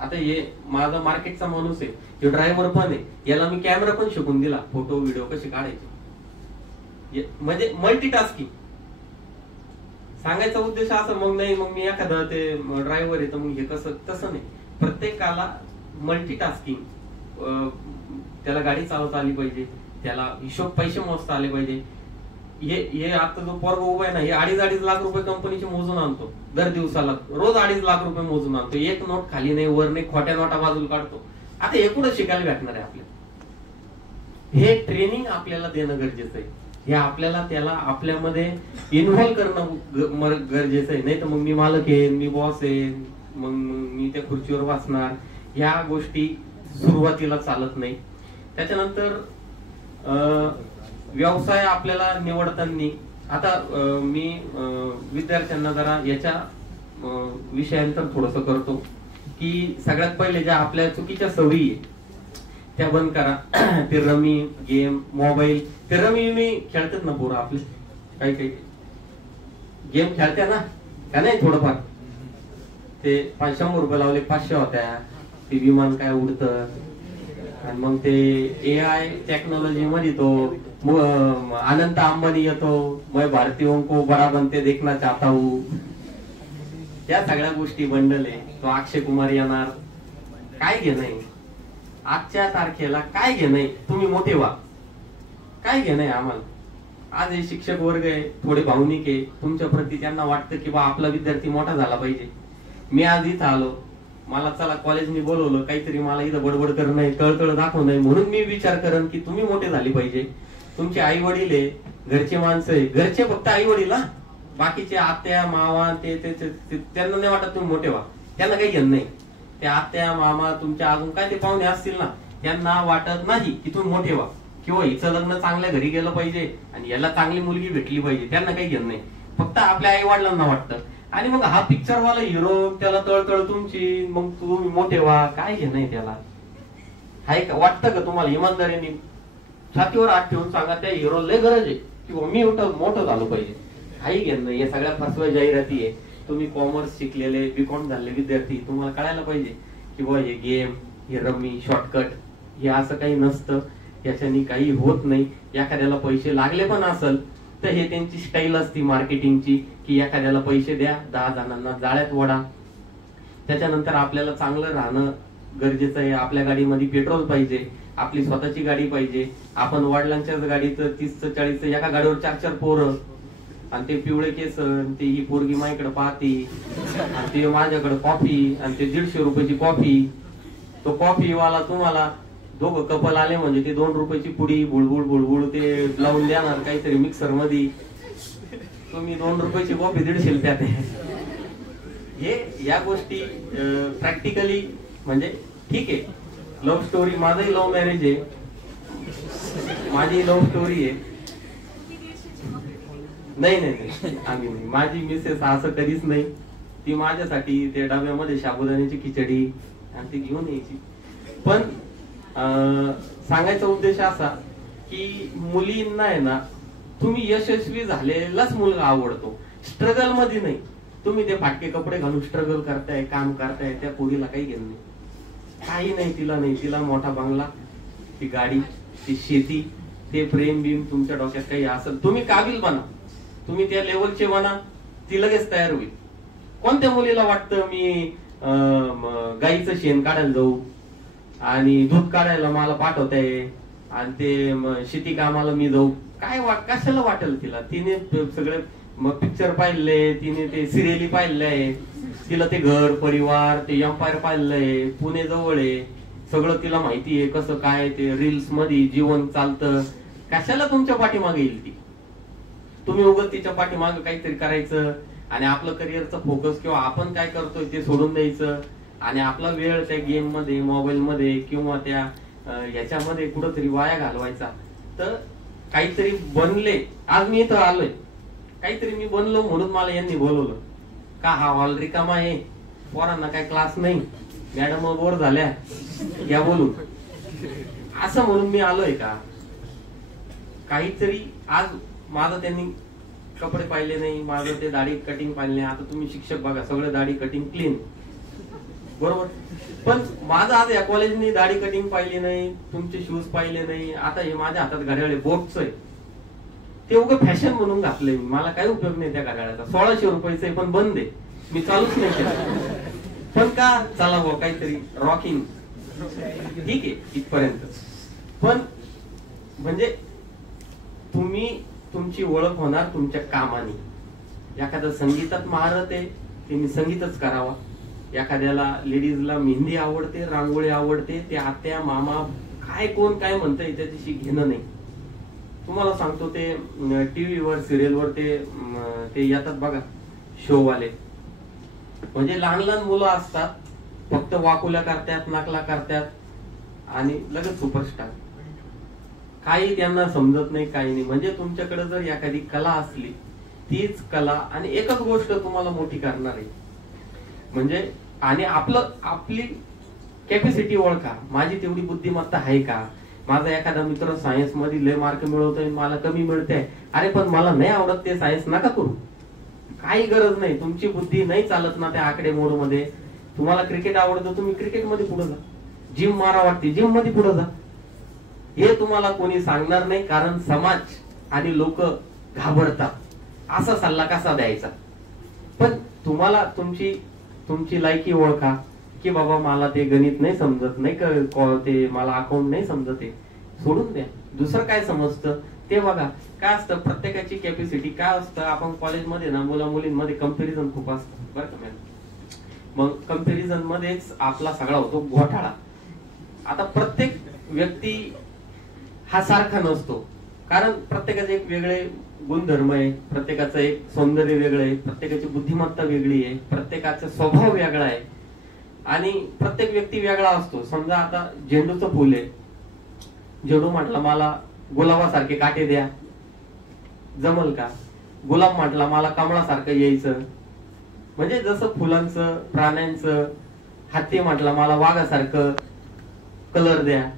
आता हे माझा मार्केटचा माणूस आहे, हे ड्रायव्हर पण आहे, याला मी कॅमेरा पण शिकून दिला, फोटो व्हिडिओ कसे काढायचे, म्हणजे मल्टीटास्किंग. सांगायचा उद्देश असं मग नाही, मग मी एखादा ते ड्रायव्हर आहे तर मग हे कसं, तसं नाही. प्रत्येकाला मल्टीटास्किंग, त्याला गाडी चालवता आली पाहिजे, त्याला हिशोब पैसे मोजता आले पाहिजे. हे आता जो पोरगा उभा आहे ना, हे 2.5 लाख रुपये कंपनीचे मोजून आणतो दर दिवसाला, रोज 2.5 लाख रुपये मोजून आणतो. एक नोट खाली नाही, वर नाही, खोट्या नोटा बाजूला काढतो. आता हे कुठं शिकायला भेटणार आहे आपल्याला? हे ट्रेनिंग आपल्याला देणं गरजेचं आहे. हे आपल्याला त्याला आपल्यामध्ये इन्व्हॉल्व करणं गरजेचं आहे. नाही तर मग मी मालक आहे, मी बॉस आहे, मग मी त्या खुर्चीवर बसणार, ह्या गोष्टी सुरुवातीला चालत नाही. त्याच्यानंतर व्यवसाय आपल्याला निवडताना, आता मी विद्यार्थ्यांना जरा याच्या विषयांतर थोडस करतो की सगळ्यात पहिले ज्या आपल्या चुकीच्या सवयी आहे त्या बंद करा. ते रमी, गेम, मोबाईल, ते रमी मी खेळतात ना पोरं आपले, काही गेम खेळत्या ना का नाही, थोडंफार ते 100 रुपये लावले 500 होत्या, ते विमान काय उडतं, आणि मग ते AI टेक्नॉलॉजी मध्ये तो अनंत अंबानी येतो, मैं भारतीयों को बड़ा बनते देखना चाहता हूँ, या सगळ्या गोष्टी बंडल आहे. तो अक्षय कुमार येणार, काय घे नाही आजच्या तारखेला, काय घे नाही, तुम्ही मोठे व्हा, काय घे नाही आम्हाला. आज हे शिक्षक वर्ग आहे, थोडे भावनिक आहे तुमच्या प्रती, त्यांना वाटतं की बा आपला विद्यार्थी मोठा झाला पाहिजे. मी आज इथं आलो, मला चला कॉलेजनी बोलवलं, काहीतरी मला इथं बडबड करणं आहे, तळतळ दाखवणं आहे, म्हणून मी विचार करेन की तुम्ही मोठे झाले पाहिजे. तुमचे आई वडील आहे, घरचे माणसं आहे, घरचे फक्त आई वडील, बाकीचे आत्या मामा ते त्यांना नाही वाटत तुम्ही मोठे व्हा, त्यांना काही घेणं नाही. ते आत्या मामा तुमच्या अजून काय ते पाहुणे असतील ना, त्यांना वाटत नाही की तुम्ही मोठे व्हा, किंवा हिचं लग्न चांगल्या घरी गेलं पाहिजे आणि याला चांगली मुलगी भेटली पाहिजे, त्यांना काही घेणं नाही. फक्त आपल्या आई वडिलांना वाटतं. आणि मग हा पिक्चरवाला हिरो, त्याला तळतळ तुमची, मग तुम्ही मोठे व्हा, काय घेणं नाही त्याला. हाय का, वाटतं का तुम्हाला इमानदारीने छातीवर हात ठेवून सांगा त्या हिरो लय गरज आहे किंवा मी मोठं झालो पाहिजे? काही घेणं नाही. या सगळ्या फसव्या जाहिराती आहे. तुम्ही कॉमर्स शिकलेले, बीकॉम झालेले विद्यार्थी, तुम्हाला कळायला पाहिजे की हे गेम, हे रमी, शॉर्टकट, हे असं काही नसतं, याच्याने काही होत नाही. एखाद्याला पैसे लागले पण असेल तर हे त्यांची स्टाईल असती मार्केटिंगची की एखाद्याला पैसे द्या, 10 जणांना जाळ्यात वडा. त्याच्यानंतर आपल्याला चांगलं राहणं गरजेचं आहे. आपल्या गाडीमध्ये पेट्रोल पाहिजे. आपली स्वतःची गाडी पाहिजे. आपण वडिलांच्याच गाडीचं 30-40 एका गाडीवर 4-4 पोरं, आणि ते पिवळे केस, ते ही पोरगी माझ्याकडे पाहते, आणि ते माझ्याकडे कॉफी, आणि ते 150 रुपयाची कॉफी. तो कॉफीवाला तुम्हाला दोघं कपल आले म्हणजे ते 2 रुपयाची पुडी बुळबुळ बुळबुळ ते लावून देणार काहीतरी मिक्सर मध्ये. तुम्ही 2 रुपयाची कॉफी 150 त्यात. हे या गोष्टी प्रॅक्टिकली म्हणजे ठीक आहे. लव्ह स्टोरी, माझंही लव्ह मॅरेज आहे, माझी लव्ह स्टोरी आहे. नाही आम्ही नाही, माझी मिसेस असं कधीच नाही. ती माझ्यासाठी ते डब्यामध्ये साबुदाण्याची खिचडी आणि ती घेऊन यायची. पण सांगायचा उद्देश असा की मुलींना आहे ना, तुम्ही यशस्वी झालेलाच मुलगा आवडतो, स्ट्रगल मध्ये नाही. तुम्ही ते फाटके कपडे घालून स्ट्रगल करताय, काम करताय, त्या पोरीला काही घेणं नाही, काही नाही. तिला मोठा बंगला, ती गाडी, ती शेती, ते प्रेम बिम तुमच्या डोक्यात काही असेल, तुम्ही काबिल बना, तुम्ही त्या लेवलचे बना, ती लगेच तयार होईल. कोणत्या मुलीला वाटतं मी गाईचं शेण काढायला जाऊ आणि दूध काढायला मला पाठवताय आणि ते शेती कामाला मी जाऊ? काय कशाला वाटेल तिला? तिने सगळे पिक्चर पाहिलेले, तिने ते सिरियली पाहिलेले, तिला ते घर परिवार, ते एम्पायर पाहिलंय, पुणे जवळ आहे, सगळं तिला माहिती आहे कसं काय ते रील्स मध्ये जीवन चालतं. कशाला तुमच्या पाठीमागे येईल ती? तुम्ही उगाच तिच्या पाठीमागे काहीतरी करायचं आणि आपलं करिअरचं फोकस किंवा आपण काय करतोय ते सोडून द्यायचं आणि आपला वेळ त्या गेम मध्ये, मोबाईल मध्ये किंवा त्या ह्याच्यामध्ये कुठंतरी वाया घालवायचा. तर काहीतरी बनले, आज मी इथं आलोय, काहीतरी मी बनलो म्हणून मला यांनी बोलवलं का? हा हॉल रिकामा आहे, पोरांना काय क्लास नाही, मॅडम बोर झाल्या, या बोलून, असं म्हणून मी आलोय का? काहीतरी आज माझं त्यांनी कपडे पाहिले नाही, माझं ते दाढी कटिंग पाहिले नाही. आता तुम्ही शिक्षक बघा, सगळे दाढी कटिंग क्लीन, बरोबर. पण माझं आज या कॉलेजनी दाढी कटिंग पाहिली नाही, तुमचे शूज पाहिले नाही. आता हे माझ्या हातात घड्याळ बोटच आहे, ते उगं फॅशन म्हणून घातलंय मी, मला काही उपयोग नाही त्या घड्याळाचा. 1600 रुपयाचं आहे पण बंद आहे, मी चालूच नाही केलं. पण का चला भाऊ काहीतरी रॉकिंग, ठीक आहे इथपर्यंत. पण म्हणजे तुम्ही तुमची ओळख होणार तुमच्या कामाने. एखाद्या संगीतात महारत आहे, त्यांनी संगीतच करावा. एखाद्याला लेडीजला मेहंदी आवडते, रांगोळी आवडते, ते आत्या मामा काय कोण काय म्हणतंय त्याच्याशी घेणं नाही. तुम्हाला सांगतो, ते टीव्हीवर सिरियलवर ते येतात बघा शोवाले, म्हणजे लहान लहान मुलं असतात, फक्त वाकुल्या करतात, नाकला करतात आणि लगेच सुपरस्टार. काही त्यांना समजत नाही, काही नाही. म्हणजे तुमच्याकडे जर एखादी कला असली, तीच कला आणि एकच गोष्ट तुम्हाला मोठी करणार आहे. म्हणजे आणि आपली कॅपॅसिटी ओळखा, माझी तेवढी बुद्धिमत्ता आहे का? माझा एखादा मित्र सायन्स मध्ये लय मार्क मिळवतोय, मला कमी मिळते, अरे पण मला नाही आवडत ते सायन्स, नका करू, काही गरज नाही. तुमची बुद्धी नाही चालत ना त्या आकडे मोड मध्ये. तुम्हाला क्रिकेट आवडतं, तुम्ही क्रिकेट मध्ये पुढे जा. जिम मारा वाटते, जिम मध्ये पुढे जा. हे तुम्हाला कोणी सांगणार नाही, कारण समाज आणि लोक घाबरतात. असा सल्ला कसा द्यायचा? पण तुम्हाला तुमची लायकी ओळखा की बाबा मला ते गणित नाही समजत, नाही ते मला अकाउंट नाही समजत आहे, सोडून द्या. दुसरं काय समजतं ते बघा. काय असतं प्रत्येकाची कॅपॅसिटी काय असतं. आपण कॉलेजमध्ये ना मुला मुलींमध्ये कम्पॅरिझन खूप असतं बरं का मॅडम. मग कम्पॅरिझन मध्येच आपला सगळा होतो घोटाळा. आता प्रत्येक व्यक्ती हा सारखा नसतो, कारण प्रत्येकाचे एक वेगळे गुणधर्म आहे, प्रत्येकाचं एक सौंदर्य वेगळं आहे, प्रत्येकाची बुद्धिमत्ता वेगळी आहे, प्रत्येकाचा स्वभाव वेगळा आहे आणि प्रत्येक व्यक्ती वेगळा असतो. समजा आता झेंडूचं फुल आहे, झेंडू म्हटलं मला गुलाबासारखे काटे द्या, जमल का? गुलाब म्हटला मला कमळासारखं यायचं, म्हणजे जसं फुलांचं प्राण्यांचं. हत्ती म्हटला मला वाघासारखं कलर द्या,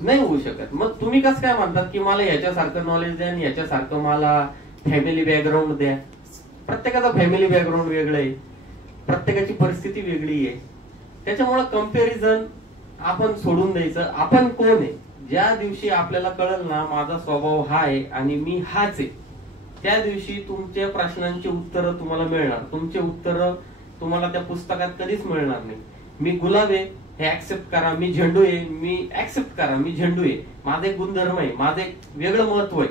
नाही होऊ शकत. मग तुम्ही कसं काय म्हणतात की मला याच्यासारखं नॉलेज द्या आणि याच्यासारखं मला फॅमिली बॅकग्राऊंड द्या? प्रत्येकाचा फॅमिली बॅकग्राऊंड वेगळं आहे, प्रत्येकाची परिस्थिती वेगळी आहे. त्याच्यामुळे कम्पॅरिझन आपण सोडून द्यायचं. आपण कोण आहे? ज्या दिवशी आपल्याला कळलं ना माझा स्वभाव हा आहे आणि मी हाच आहे, त्या दिवशी तुमच्या प्रश्नांची उत्तरं तुम्हाला मिळणार. तुमचे उत्तरं तुम्हाला त्या पुस्तकात कधीच मिळणार नाही. मी गुलाब आहे हे ऍक्सेप्ट करा, मी झेंडू आहे मी ऍक्सेप्ट करा, मी झेंडू आहे, माझा एक गुणधर्म आहे, माझं एक वेगळं महत्व आहे.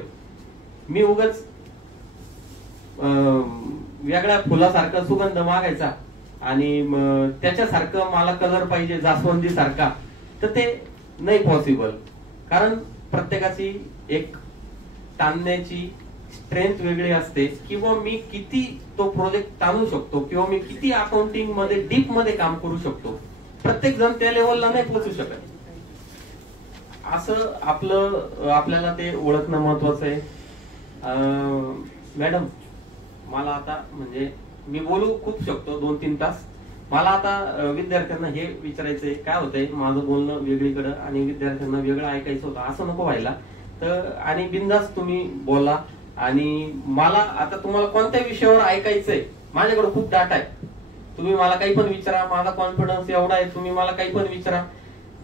मी उगाच वेगळ्या फुलासारखा सुगंध मागायचा आणि त्याच्यासारखं मला कलर पाहिजे जास्वंदी सारखा, तर ते नाही पॉसिबल. कारण प्रत्येकाची एक ताणण्याची स्ट्रेंथ वेगळी असते, किंवा मी किती तो प्रोजेक्ट ताणू शकतो, किंवा मी किती अकाउंटिंग मध्ये डीप मध्ये काम करू शकतो. प्रत्येक जण त्या लेवलला नाही पोहोचू शकत. असं आपल्याला ते ओळखणं महत्वाचं आहे. मॅडम, मला आता म्हणजे मी बोलू खूप शकतो 2-3 तास. मला आता विद्यार्थ्यांना हे विचारायचंय, काय होतंय माझं बोलणं वेगळीकडं आणि विद्यार्थ्यांना वेगळं ऐकायचं होतं, असं नको व्हायला. तर आणि बिनधास्त तुम्ही बोला. आणि मला आता तुम्हाला कोणत्या विषयावर ऐकायचंय, माझ्याकडे खूप डाटा आहे, तुम्ही मला काही पण विचारा, माझा कॉन्फिडन्स एवढा आहे, तुम्ही मला काही पण विचारा.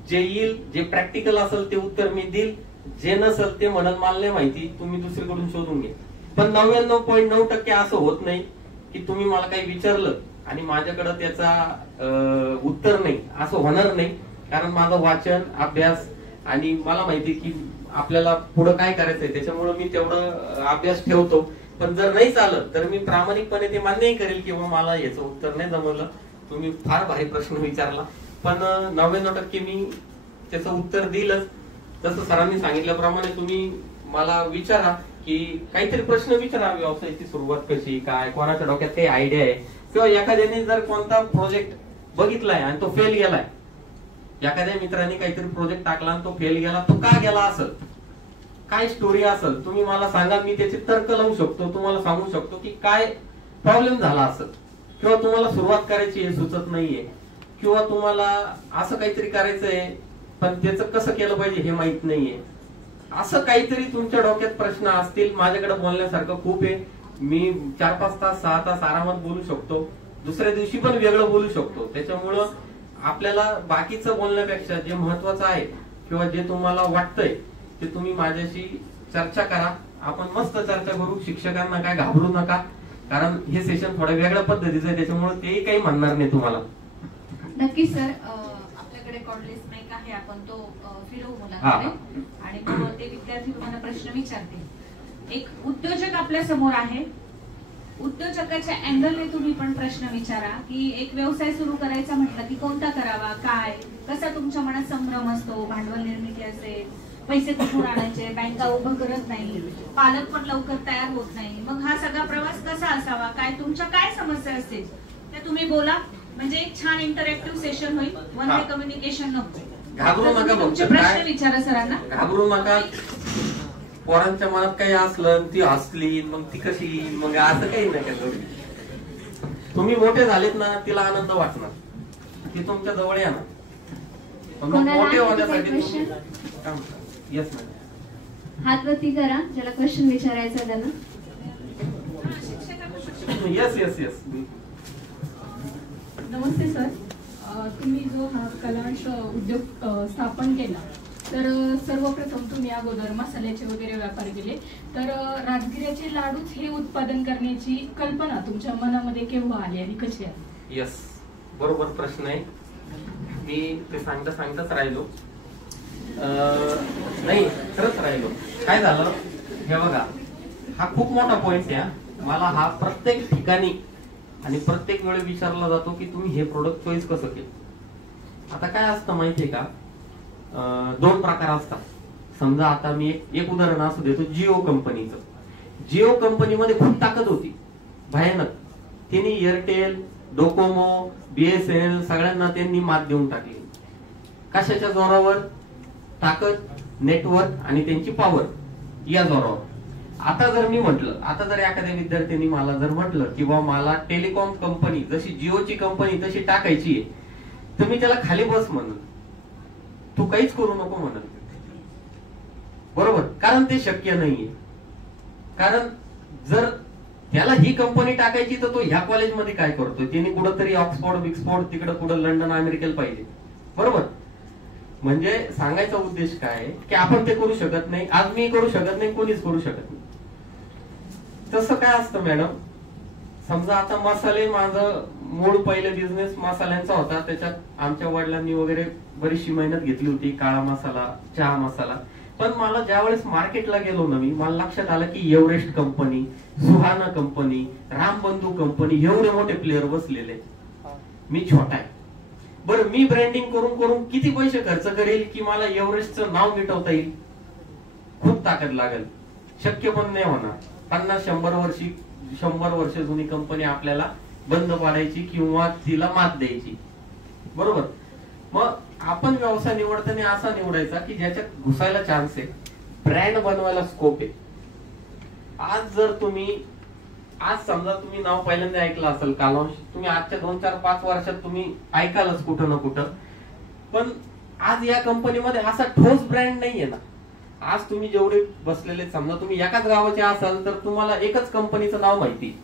जे येईल, जे प्रॅक्टिकल असेल ते उत्तर मी देईल, जे नसेल ते म्हणून मला नाही माहिती, तुम्ही दुसरीकडून शोधून घ्या. पण 99.9% असं होत नाही की तुम्ही मला काही विचारलं आणि माझ्याकडे त्याचा उत्तर नाही, असं होणार नाही. कारण माझं वाचन, अभ्यास आणि मला माहिती की आपल्याला पुढे काय करायचंय, त्याच्यामुळे मी तेवढं अभ्यास ठेवतो. पण जर नाही चालत तर मी प्रामाणिकपणे ते मान्यही करेल किंवा मला याचं उत्तर नाही जमवलं, तुम्ही फार भारी प्रश्न विचारला, पण 99% मी त्याचं उत्तर दिलंच. तसं सरांनी सांगितल्याप्रमाणे तुम्ही मला विचारा की काहीतरी प्रश्न विचारा, व्यवसायाची सुरुवात कशी, काय, कोणाच्या डोक्यात काही आयडिया आहे, किंवा एखाद्याने जर कोणता प्रोजेक्ट बघितलाय आणि तो फेल गेलाय, एखाद्या मित्राने काहीतरी प्रोजेक्ट टाकला आणि तो फेल गेला, तो का गेला असेल, काय स्टोरी असेल, तुम्ही मला सांगा. मी त्याचे तर्क लावू शकतो, तुम्हाला सांगू शकतो की काय प्रॉब्लेम झाला असेल, किंवा तुम्हाला सुरुवात करायची हे सुचत नाहीये, किंवा तुम्हाला असं काहीतरी करायचंय पण त्याचं कसं केलं पाहिजे हे माहित नाहीये. असं काहीतरी तुमच्या डोक्यात प्रश्न असतील, माझ्याकडे बोलण्यासारखं खूप आहे. मी 4-5 तास 6 तास आरामात बोलू शकतो, दुसऱ्या दिवशी पण वेगळं बोलू शकतो. त्याच्यामुळं आपल्याला बाकीचं बोलण्यापेक्षा जे महत्वाचं आहे किंवा जे तुम्हाला वाटतंय ते तुम्ही माझ्याशी चर्चा करा. आपण मस्त चर्चा करू. शिक्षकांना काय घाबरू नका, कारण हे सेशन थोड्या वेगळ्या पद्धतीचं आहे, त्याच्यामुळे तेही काही म्हणणार नाही तुम्हाला. नक्कीच सर, आपल्याकडे कॉर्डलेस माईक आहे, आपण तो फिरवू मुलांकडे आणि मग ते विद्यार्थी तुम्हाला प्रश्न विचारतील. एक उद्योजक आपल्या समोर आहे, उद्योजकाच्या अँगलने तुम्ही पण प्रश्न विचारा की एक व्यवसाय सुरू करायचा म्हटलं की कोणता करावा, काय, कसा तुमच्या मनात संभ्रम असतो, भांडवल निर्मिती असेल, पैसे कुठून आणायचे, बँका उभं करत नाही, पालक पण लवकर तयार होत नाही, मग हा सगळा प्रवास कसा असावा, काय तुमच्या काय समस्या असतील ते तुम्ही बोला. म्हणजे एक छान इंटरॅक्टिव्ह सेशन होईल, वन वे कम्युनिकेशन नको. घाबरू नका, तुमचे प्रश्न विचारा सरांना. घाबरू नका. पोरांच्या मनात काही असलं, ती हसली मग ती कशी, मग असं काही नाही. तुम्ही मोठे झालेत ना, तिला आनंद वाटणार, ती तुमच्या जवळ या ना. मोठे होण्यासाठी येस मॅडम, हात वरती करा ज्याला क्वेश्चन विचारायचा त्यांना. Yes yes yes. नमस्ते सर, तुम्ही जो हा कलांश उद्योग स्थापन केला, तर सर्वप्रथम तुम्ही अगोदर मसाल्याचे वगैरे व्यापार केले, तर राजगिऱ्याचे लाडूच हे उत्पादन करण्याची कल्पना तुमच्या मनामध्ये केव्हा आली आणि कशी आली? येस, बरोबर प्रश्न आहे. मी ते सांगताच राहिलो. नाही, खरंच राहिलो. काय झालं हे बघा, हा खूप मोठा पॉइंट आहे. मला हा प्रत्येक ठिकाणी आणि प्रत्येक वेळी विचारला जातो की तुम्ही हे प्रोडक्ट चॉईस कसं केलं. आता काय असतं माहितीये का, 2 प्रकार असतात. समजा आता मी एक उदाहरण असू देतो जिओ कंपनीचं. जिओ कंपनीमध्ये खूप ताकद होती, भयानक. त्यांनी एअरटेल, डोकोमो, BSNL सगळ्यांना त्यांनी मात देऊन टाकली. कशाच्या जोरावर? ताकद, नेटवर्क आणि त्यांची पॉवर या जोरावर. आता जर मी म्हटलं, आता जर एखाद्या विद्यार्थ्यांनी मला जर म्हटलं किंवा मला टेलिकॉम कंपनी जशी जिओची कंपनी तशी टाकायची आहे, तर मी त्याला खाली बस म्हणून, तू काहीच करू नको म्हणत. बरोबर, कारण ते शक्य नाहीये. कारण जर त्याला ही कंपनी टाकायची तर तो ह्या कॉलेजमध्ये काय करतोय, त्यांनी कुठंतरी ऑक्सफोर्ड बिक्सफोर्ड तिकडे कुठं लंडन अमेरिकेला पाहिजे. बरोबर, म्हणजे सांगायचा उद्देश काय की आपण ते करू शकत नाही. आज मी करू शकत नाही, कोणीच करू शकत नाही. तसं काय असतं मॅडम, समजा आता मसाले, माझं मूळ पहिले बिझनेस मसाल्यांचा होता, त्याच्यात आमच्या वडिलांनी वगैरे बरीचशी मेहनत घेतली होती, काळा मसाला, चहा मसाला. पण मला ज्यावेळेस मार्केटला गेलो ना मी, मला लक्षात आलं की Everest company, Suhana company, Rambandhu company, एवढे मोठे प्लेअर बसलेले, मी छोटा आहे. बरं, मी ब्रँडिंग करून करून किती पैसे खर्च करेल की मला एव्हरेस्टचं नाव मिटवता येईल? खूप ताकद लागेल, शक्य पण नाही होणार. 50-100 वर्ष जुनी कंपनी आपल्याला बंद पाडायची किंवा तिला मात द्यायची, बरोबर. मग आपण व्यवसाय निवडताना असा निवडायचा की ज्याच्यात घुसायला चान्स आहे, ब्रँड बनवायला स्कोप आहे. आज जर तुम्ही, आज समजा तुम्ही नाव पहिल्यांदा ऐकलं असेल कालांश, तुम्ही आजच्या 2-4-5 वर्षात तुम्ही ऐकालच कुठं ना कुठं, पण आज या कंपनीमध्ये असा ठोस ब्रँड नाहीये ना. आज तुम्ही जेवढे बसलेले, समजा तुम्ही एकाच गावाचे असाल तर तुम्हाला एकच कंपनीचं नाव माहिती,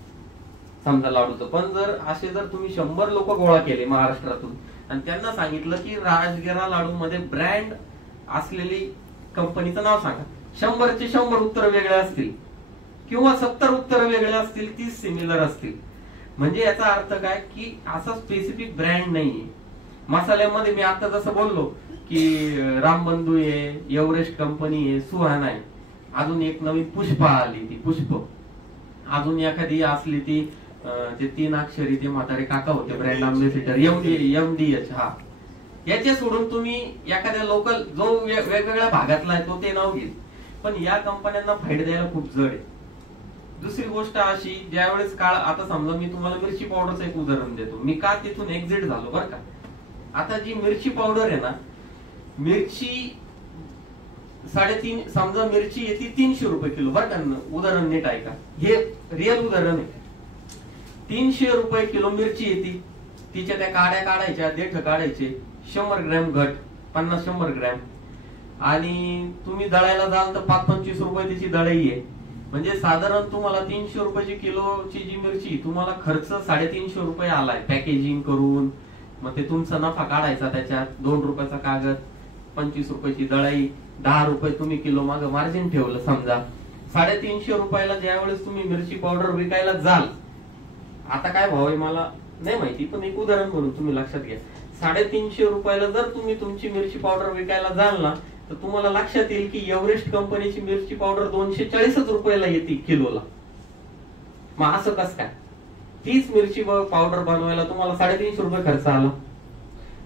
समजा लाडूचं. पण जर तुम्ही 100 लोक गोळा केले महाराष्ट्रातून आणि त्यांना सांगितलं की राजगिरा लाडू मध्ये ब्रँड असलेली कंपनीचं नाव सांगा, 100चे 100 उत्तर वेगळे असतील किंवा 70 उत्तर वेगळे असतील, 30 सिमिलर असतील. म्हणजे याचा अर्थ काय की असा स्पेसिफिक ब्रँड नाहीये. मसाल्यामध्ये मी आता जसं बोललो की रामबंधू आहे, एव्हरेस्ट कंपनी आहे, सुहाना आहे, अजून एक नवीन पुष्पा आली, ती पुष्प, अजून एखादी असली ती ते 3 अक्षरी ते म्हातारे काका होते ब्रँड अम्बॅसिडर, MDH. हा, याचे सोडून तुम्ही एखाद्या लोकल जो वेगवेगळ्या भागातला आहे तो ते नाव घेईल, पण या कंपन्यांना फायदा द्यायला खूप जड आहे. दुसरी गोष्ट अशी, ज्यावेळेस काळ, आता समजा मी तुम्हाला मिरची पावडरचं एक उदाहरण देतो, मी का तिथून एक्झिट झालो बरं का. आता जी मिरची पावडर आहे ना, मिरची 3.5, समजा मिरची येते 300 रुपये किलो बरं का, उदाहरण नीट ऐका, हे रिअल उदाहरण आहे. 300 रुपये किलो मिरची येते, तिच्या त्या काड्या काढायच्या, देठ काढायचे, 100 ग्रॅम घट, 50-100 ग्रॅम, आणि तुम्ही दळायला जाल तर 5-25 रुपये त्याची दळाई आहे. म्हणजे साधारण तुम्हाला 300 रुपयाची किलोची जी मिरची, तुम्हाला खर्च 350 रुपये आलाय पॅकेजिंग करून. मग ते तुमचा नफा काढायचा, त्याच्यात 2 रुपयाचा कागद, 25 रुपयाची दळाई, 10 रुपये तुम्ही किलो माग मार्जिन ठेवलं समजा. 350 रुपयाला ज्यावेळेस तुम्ही मिरची पावडर विकायला जाल, आता काय भाव आहे मला नाही माहिती, पण एक उदाहरण म्हणून तुम्ही लक्षात घ्या, 350 रुपयाला जर तुम्ही तुमची मिरची पावडर विकायला जाल ना, तर तुम्हाला लक्षात येईल की एव्हरेस्ट कंपनीची मिरची पावडर 240 रुपयाला येते किलोला. मग असं कस काय? 30 मिरची पावडर बनवायला तुम्हाला 350 रुपये खर्च आला,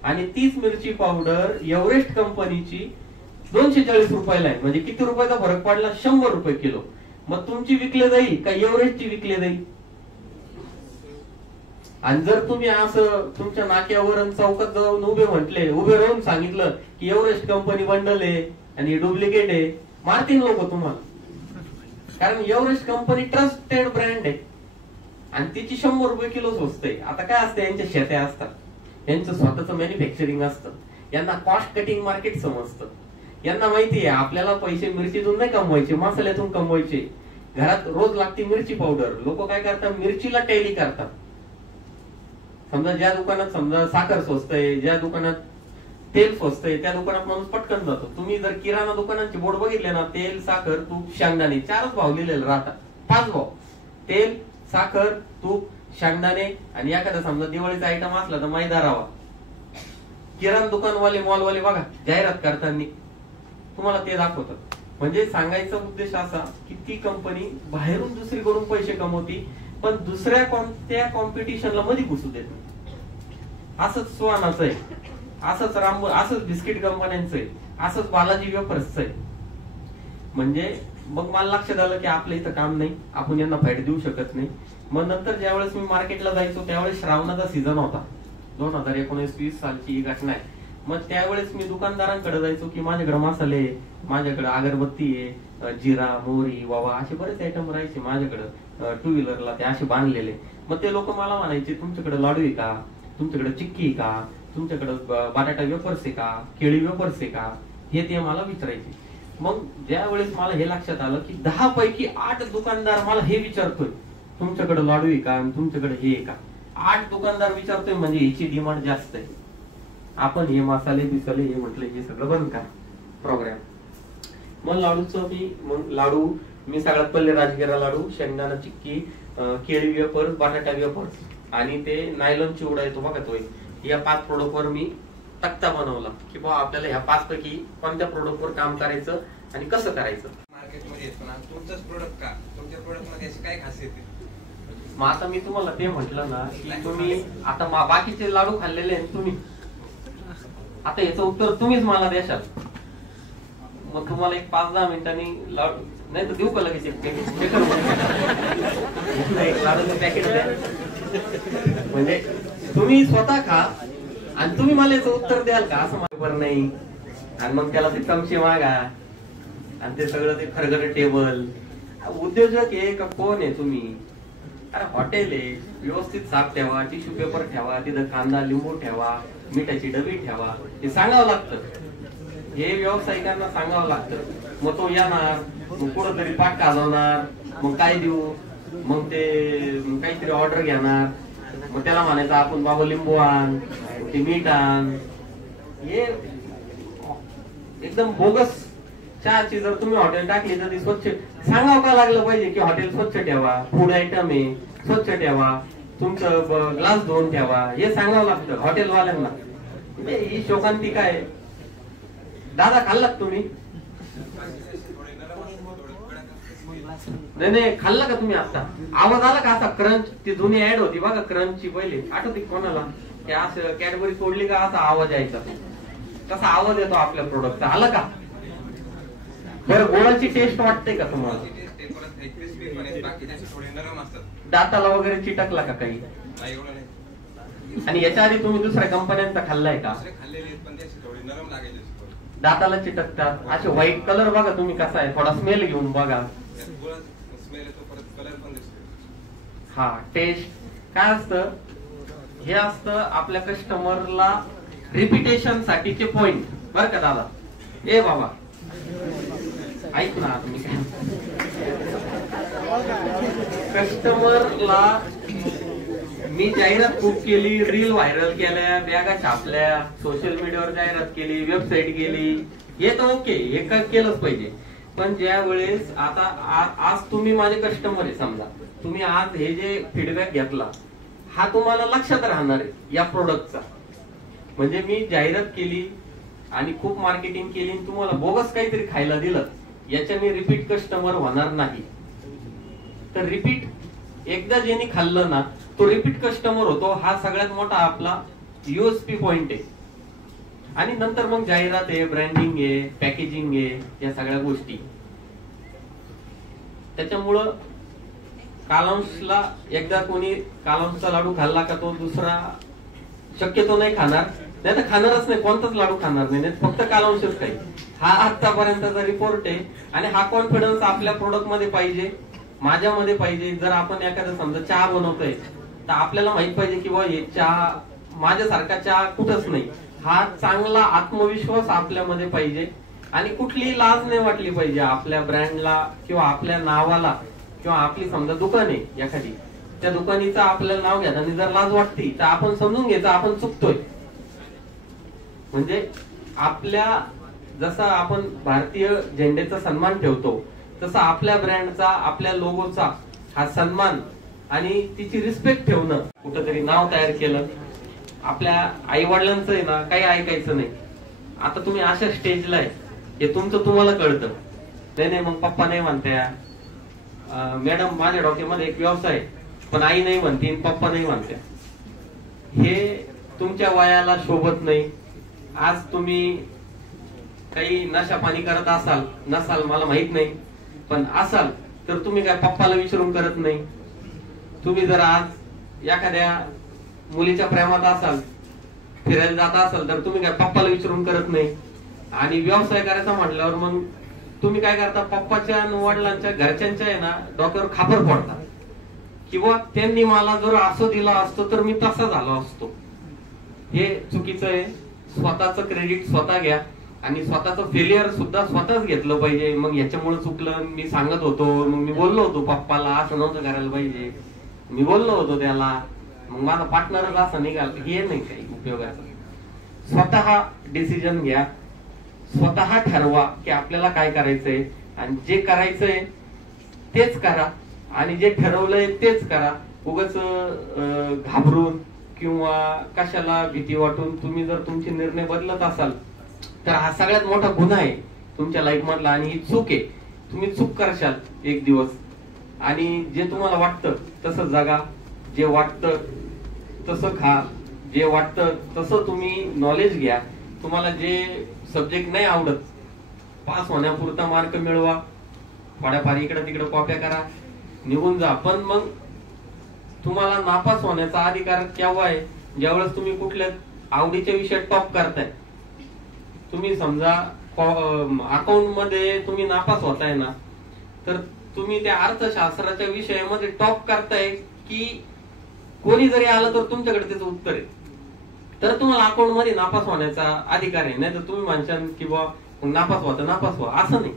आणि 30 मिरची पावडर एव्हरेस्ट कंपनीची 240 रुपयाला आहे. म्हणजे किती रुपयाचा फरक पडला? 100 रुपये किलो. मग तुमची विकले जाईल का एव्हरेस्टची विकले जाईल? आणि जर तुम्ही असं तुमच्या नाक्यावर चौकात जाऊन उभे राहून सांगितलं की एव्हरेस्ट कंपनी बंडल आहे आणि डुप्लिकेट आहे, मारतील लोक तुम्हाला. कारण एव्हरेस्ट कंपनी ट्रस्टेड ब्रँड आहे आणि तिची 100 रुपये किलो स्वस्त आहे. आता काय असतं, यांच्या शेत्या असतात, यांचं स्वतःचं मॅन्युफॅक्चरिंग असतं, यांना कॉस्ट कटिंग मार्केट समजतं. यांना माहिती आहे आपल्याला पैसे मिरचीतून नाही कमवायचे, मसाल्यातून कमवायचे. घरात रोज लागते मिरची पावडर. लोक काय करतात, मिरचीला टॅली करतात. समजा ज्या दुकानात समजा साखर स्वस्त आहे, ज्या दुकानात तेल स्वस्त आहे, त्या दुकानात माणूस पटकन जातो. तुम्ही जर किराणा दुकानाचे बोर्ड बघितले ना, तेल, साखर, तूप, शेंगदाणे, 4च भाव लिहिलेले राहतात. 5 भाव, तेल, साखर, तूप, शेंगदाणे, आणि एखादा समजा दिवाळीचा आयटम असला तर मैदा रवा. किराणा दुकानवाले, मॉलवाले बघा जाहिरात करताना तुम्हाला ते दाखवतात. म्हणजे सांगायचा उद्देश असा की ती कंपनी बाहेरून दुसरीकडून पैसे कमवती, पण दुसऱ्या कोणत्या कॉम्पिटिशनला मध्ये घुसू देत नाही. असंच सुहानाचं आहे, असंच असंच बिस्किट कंपन्यांचं आहे, असंच बालाजी वेफर्सचं आहे. म्हणजे मग मला लक्षात आलं की आपल्या इथं काम नाही, आपण यांना फायदा देऊ शकत नाही. मग नंतर ज्यावेळेस मी मार्केटला जायचो त्यावेळेस श्रावणाचा सीझन होता, 2019-20 सालची ही घटना आहे. मग त्यावेळेस मी दुकानदारांकडे जायचो की माझ्याकडे मसाले आहे, माझ्याकडे अगरबत्ती आहे, जिरा, मोहरी, वावा, असे बरेच आयटम राहायचे माझ्याकडे. 2 व्हीलरला ते असे बांधलेले. मग ते लोक मला म्हणायचे तुमच्याकडे लाडू आहे का, तुमच्याकडे चिक्की आहे का, तुमच्याकडे बटाटा वेफर्स आहे का, केळी वेफर्स आहे का, हे ते मला विचारायचे. मग ज्या वेळेस मला हे लक्षात आलं की 10 पैकी 8 दुकानदार मला हे विचारतोय तुमच्याकडे लाडू आहे का, तुमच्याकडे हे आहे का. 8 दुकानदार विचारतोय म्हणजे ह्याची डिमांड जास्त आहे. आपण हे मसाले बिसाले हे म्हटलं हे सगळं बंद करा प्रोग्राम. मग लाडूचं मी सगळ्यात पहिले राजगिरा लाडू, शेंगदाणा चिक्की केळी वेफर्स, बटाटा वेफर्स आणि ते नायलॉन चिवडा येतो बघा तो, या 5 प्रोडक्टवर मी तक्ता बनवला की बाबा आपल्याला ह्या 5 पैकी कोणत्या प्रोडक्टवर काम करायचं आणि कसं करायचं. मार्केटमध्ये येतो ना तुमचंच प्रोडक्ट का, तुमच्या प्रोडक्ट मध्ये अशी काय खासियत आहे? मग आता मी तुम्हाला ते म्हटलं ना की तुम्ही आता बाकीचे लाडू खाल्लेले आहेत तुम्ही, आता याचं उत्तर तुम्हीच मला द्याल. मग तुम्हाला एक 5-10 मिनिटांनी लाडू नाही तर देऊ का लगेच एक लाडूचं पॅकेट द्या, म्हणजे तुम्ही स्वतः खा आणि तुम्ही मला याचं उत्तर द्याल का असं बरोबर नाही. आणि मग त्याला ते चमचे मागा आणि ते सगळं ते खरगट टेबल. उद्योजक आहे का कोण आहे तुम्ही? अरे हॉटेल आहे, व्यवस्थित साफ ठेवा, टिश्यू पेपर ठेवा, तिथं कांदा लिंबू ठेवा, मिठाची डबी ठेवा, हे सांगावं लागतं. हे व्यावसायिकांना सांगावं लागतं. मग तो येणार, मग कुठंतरी पाठ काजवणार, मग काय देऊ, मग ते काहीतरी ऑर्डर घेणार, मग त्याला म्हणायचं आपण बाबा लिंबू आण, ते मीठ आण. हे एकदम बोगस. चहाची जर तुम्ही हॉटेल टाकली तर ती स्वच्छ सांगावं का लागलं पाहिजे की हॉटेल स्वच्छ ठेवा, फूड आयटम आहे स्वच्छ ठेवा, तुमचं ग्लास धुवून ठेवा, हे सांगावं लागतं हॉटेलवाल्यांना. ही शोकांतिका आहे. दादा खाल्लात तुम्ही? नाही खाल्ला का तुम्ही? आता आवाज आला का असा क्रंच? ती जुनी ऍड होती बघा क्रंचची, पहिले आठवते कोणाला? ते असं कॅडबरी तोडली का असा आवाज यायचा, तसा आवाज येतो आपल्या प्रोडक्टचा. आला का? बरं गोळाची टेस्ट वाटते का तुम्हाला? दाताला वगैरे चिटकला का काही? आणि याच्या आधी तुम्ही दुसऱ्या कंपन्यांचा खाल्लाय का? दाताला चिटकतात. असे व्हाईट कलर बघा तुम्ही कसा आहे, थोडा स्मेल घेऊन बघा. हा टेस्ट काय असतं? हे असतं आपल्या कस्टमरला रिपिटेशन साठीचे पॉइंट बर का दादा. ए बाबा ऐक ना, तुम्ही कस्टमरला मी जाहिरात खूप केली, रील व्हायरल केल्या, बॅगा छापल्या, सोशल मीडियावर जाहिरात केली, वेबसाईट केली, हे तर ओके, हे केलंच पाहिजे. पण ज्या वेळेस आता आज तुम्ही माझे कस्टमर आहे, समजा तुम्ही आज हे जे फीडबॅक घेतला हा तुम्हाला लक्षात राहणार आहे या प्रोडक्टचा. म्हणजे मी जाहिरात केली आणि खूप मार्केटिंग केली, तुम्हाला बोगस काहीतरी खायला दिलं, याच्याने रिपीट कस्टमर होणार नाही. तर रिपीट एकदा ज्यांनी खाल्लं ना तो रिपीट कस्टमर होतो. हा सगळ्यात मोठा आपला युएसपी पॉइंट आहे. आणि नंतर मग जाहिरात आहे, ब्रँडिंग आहे, पॅकेजिंग आहे, या सगळ्या गोष्टी. त्याच्यामुळं कालांशला एकदा कोणी कालांशचा लाडू खाल्ला का तो दुसरा शक्यतो नाही खाणार, नाही तर खाणारच नाही, कोणताच लाडू खाणार नाही, फक्त कालांशच काही. हा आतापर्यंतचा रिपोर्ट आहे. आणि हा कॉन्फिडन्स आपल्या प्रोडक्ट मध्ये पाहिजे, माझ्यामध्ये पाहिजे. जर आपण एखादा समजा चहा बनवतोय तर आपल्याला माहित पाहिजे की बाबा हे चहा माझ्यासारखा चहा कुठंच नाही. हा चांगला आत्मविश्वास आपल्यामध्ये पाहिजे आणि कुठलीही लाज नाही वाटली पाहिजे आपल्या ब्रँडला किंवा आपल्या नावाला. किंवा आपली समजा दुकान आहे एखादी, त्या दुकानीचं आपल्याला नाव घ्या आणि जर लाज वाटते तर आपण समजून घ्यायचं आपण चुकतोय. म्हणजे आपल्या जसा आपण भारतीय झेंड्याचा सन्मान ठेवतो तसा आपल्या ब्रँडचा, आपल्या लोगोचा हा सन्मान आणि तिची रिस्पेक्ट ठेवणं. कुठंतरी नाव तयार केलं, आपल्या आई वडिलांचं आहे ना काही ऐकायचं नाही. आता तुम्ही अशा स्टेजला आहे, हे तुमचं तुम्हाला कळतं. नाही मग पप्पा नाही म्हणत्या, मॅडम माझ्या डोक्यामध्ये एक व्यवसाय पण आई नाही म्हणते, पप्पा नाही म्हणत्या. हे तुमच्या वयाला शोभत नाही. आज तुम्ही काही नशा पाणी करत असाल, नसाल मला माहित नाही, पण असाल तर तुम्ही काय पप्पाला विचारून करत नाही. तुम्ही जर आज एखाद्या मुलीच्या प्रेमात असाल, फिरायला जात असाल तर तुम्ही काय पप्पाला विचारून करत नाही. आणि व्यवसाय करायचा म्हटल्यावर मग तुम्ही काय करता, पप्पाच्या वडिलांच्या घरच्यांच्या आहे ना डोक्यावर खापर पडतात किंवा त्यांनी मला जर असं दिलं असतं तर मी तसा झालो असतो. हे चुकीचं आहे. स्वतःचं क्रेडिट स्वतः घ्या आणि स्वतःचं फेलियर सुद्धा स्वतःच घेतलं पाहिजे. मग याच्यामुळे चुकलं, मी सांगत होतो, मग मी बोललो होतो पप्पाला असं नव्हतं करायला पाहिजे, मी बोललो होतो त्याला, मग माझा पार्टनरच असं निघाल, हे नाही काही उपयोगाचं. स्वतः डिसिजन घ्या, स्वतः ठरवा की आपल्याला काय करायचंय आणि जे करायचंय तेच करा. आणि जे ठरवलंय तेच करा. उगाच घाबरून किंवा कशाला भीती वाटून तुम्ही जर तुमचे निर्णय बदलत असाल तर हा सगळ्यात मोठा गुन्हा आहे तुमच्या लाईफ मधला, आणि ही चूक आहे. तुम्ही चूक करशाल एक दिवस, आणि जे तुम्हाला वाटतं तसं जगा, जे वाटतं तसं खा, जे वाटतं तसं तुम्ही नॉलेज घ्या. तुम्हाला जे सब्जेक्ट नाही आवडत, पास होण्यापुरता मार्क मिळवा, थोड्याफार इकडे तिकडे कॉप्या करा, निघून जा. पण मग तुम्हाला नापास होण्याचा अधिकार केव्हा आहे? ज्यावेळेस तुम्ही कुठल्या आवडीच्या विषयात टॉप करताय. तुम्ही समजा अकाउंट मध्ये तुम्ही नापास होताय ना, तर तुम्ही त्या अर्थशास्त्राच्या विषयामध्ये टॉप करताय की कोणी जरी आलं तर तुमच्याकडे त्याचं उत्तर आहे, तर तुम्हाला अकाउंट मध्ये नापास होण्याचा अधिकार आहे. नाही तर तुम्ही म्हणशाल की बा नापास व्हा, असं नाही.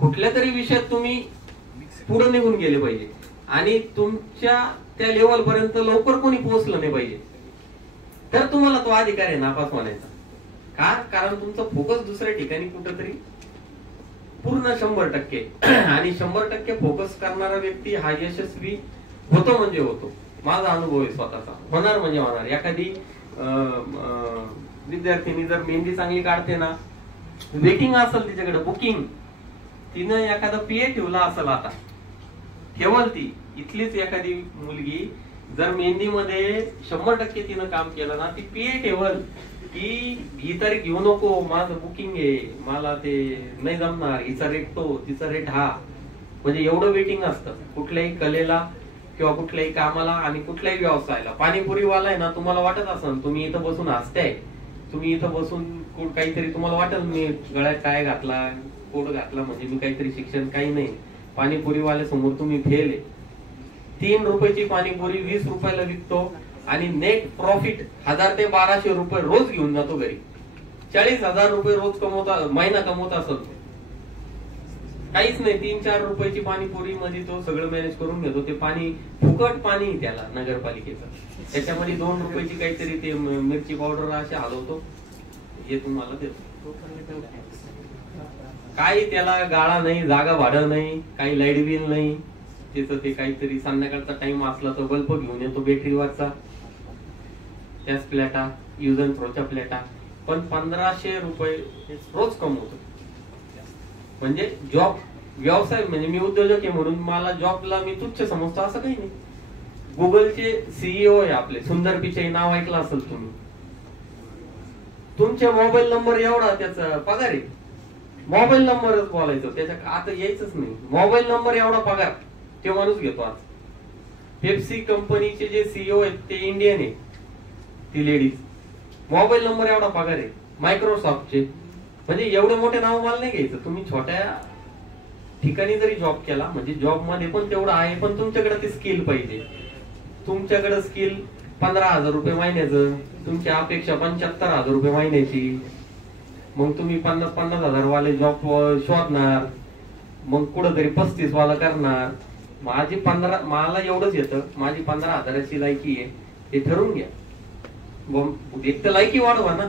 कुठल्या तरी विषयात तुम्ही पुढे निघून गेले पाहिजे, आणि तुमच्या त्या लेवल पर्यंत लवकर कोणी पोहोचलं नाही पाहिजे, तर तुम्हाला तो अधिकार आहे नापास होण्याचा. का? कारण तुमचा फोकस दुसऱ्या ठिकाणी कुठेतरी पूर्ण 100%, आणि 100% फोकस करणारा व्यक्ती हा यशस्वी होतो म्हणजे होतो. माझा अनुभव आहे स्वतःचा. होणार म्हणजे होणार. एखादी विद्यार्थिनी जर मेहंदी चांगली काढते ना, वेटिंग असेल तिच्याकडे, बुकिंग, तिनं एखादा PA ठेवला असेल, आता ठेवल ती. इथलीच एखादी मुलगी जर मेहंदीमध्ये 100% तिनं काम केलं ना, ती PA ठेवल की ही तारीख घेऊ नको, माझं बुकिंग आहे, मला ते नाही जमणार, हिचा रेट तो, तिचा रेट हा. म्हणजे एवढं वेटिंग असतं कुठल्याही कलेला किंवा कुठल्याही कामाला आणि कुठल्याही व्यवसायाला. पाणीपुरीवाला आहे ना, तुम्हाला वाटत असेल तुम्ही इथं बसून हसताय, तुम्ही इथं बसून काहीतरी तुम्हाला वाटेल मी गळ्यात काय घातला, कोट घातला म्हणजे मी काहीतरी शिक्षण, काही नाही. पाणीपुरीवाल्या समोर तुम्ही फेल आहे. 3 रुपयाची पाणीपुरी 20 रुपयाला विकतो, आणि नेट प्रॉफिट 1000 ते 1200 रुपये रोज घेऊन जातो घरी. 40,000 रुपये रोज कमवता, महिना कमवत असतो. काहीच नाही, 3-4 रुपयाची पाणीपुरी मध्ये तो सगळं मॅनेज करून घेतो. ते पाणी फुकट पाणी त्याला नगरपालिकेचं, त्याच्यामध्ये 2 रुपयाची काहीतरी ते मिरची पावडर असे हलवतो, हे तुम्हाला देतो. काही त्याला गाळा नाही, जागा भाडं नाही, काही लाईट बिल नाही. त्याचं ते काहीतरी संध्याकाळचा टाइम असला तर बल्ब घेऊन येतो बॅटरीवरचा, त्याच प्लेटा, युज अँड थ्रोच्या प्लेटा. पण 1500 रुपये रोज कमवतो. म्हणजे जॉब, व्यवसाय, म्हणजे मी उद्योजक आहे म्हणून मला जॉबला मी तुच्छ समजतो असं काही नाही. गुगलचे CEO आहे आपले सुंदर पिचाई, नाव ऐकलं असेल तुम्ही. तुमच्या मोबाईल नंबर एवढा त्याचा पगार आहे. मोबाईल नंबरच बोलायचं, त्याच्या आता यायचंच नाही. मोबाईल नंबर एवढा पगार ते माणूस घेतो. आज पेप्सी कंपनीचे जे CEO आहेत ते इंडियन आहे, ती लेडीज. मोबाईल नंबर एवढा पगार आहे. मायक्रोसॉफ्टचे, म्हणजे एवढे मोठे नाव मला नाही घ्यायचं. तुम्ही छोट्या ठिकाणी जरी जॉब केला, म्हणजे जॉब मध्ये पण तेवढं आहे, पण तुमच्याकडे ती स्किल पाहिजे. तुमच्याकडे स्किल 15,000 रुपये महिन्याचं, तुमची अपेक्षा 75,000 रुपये महिन्याची. मग तुम्ही 50,000 वाले जॉब शोधणार, मग कुठंतरी 35 वाला करणार. मला एवढंच येतं, माझी 15,000ची लायकी आहे, ते ठरवून घ्या. एक तर लायकी वाढवा ना.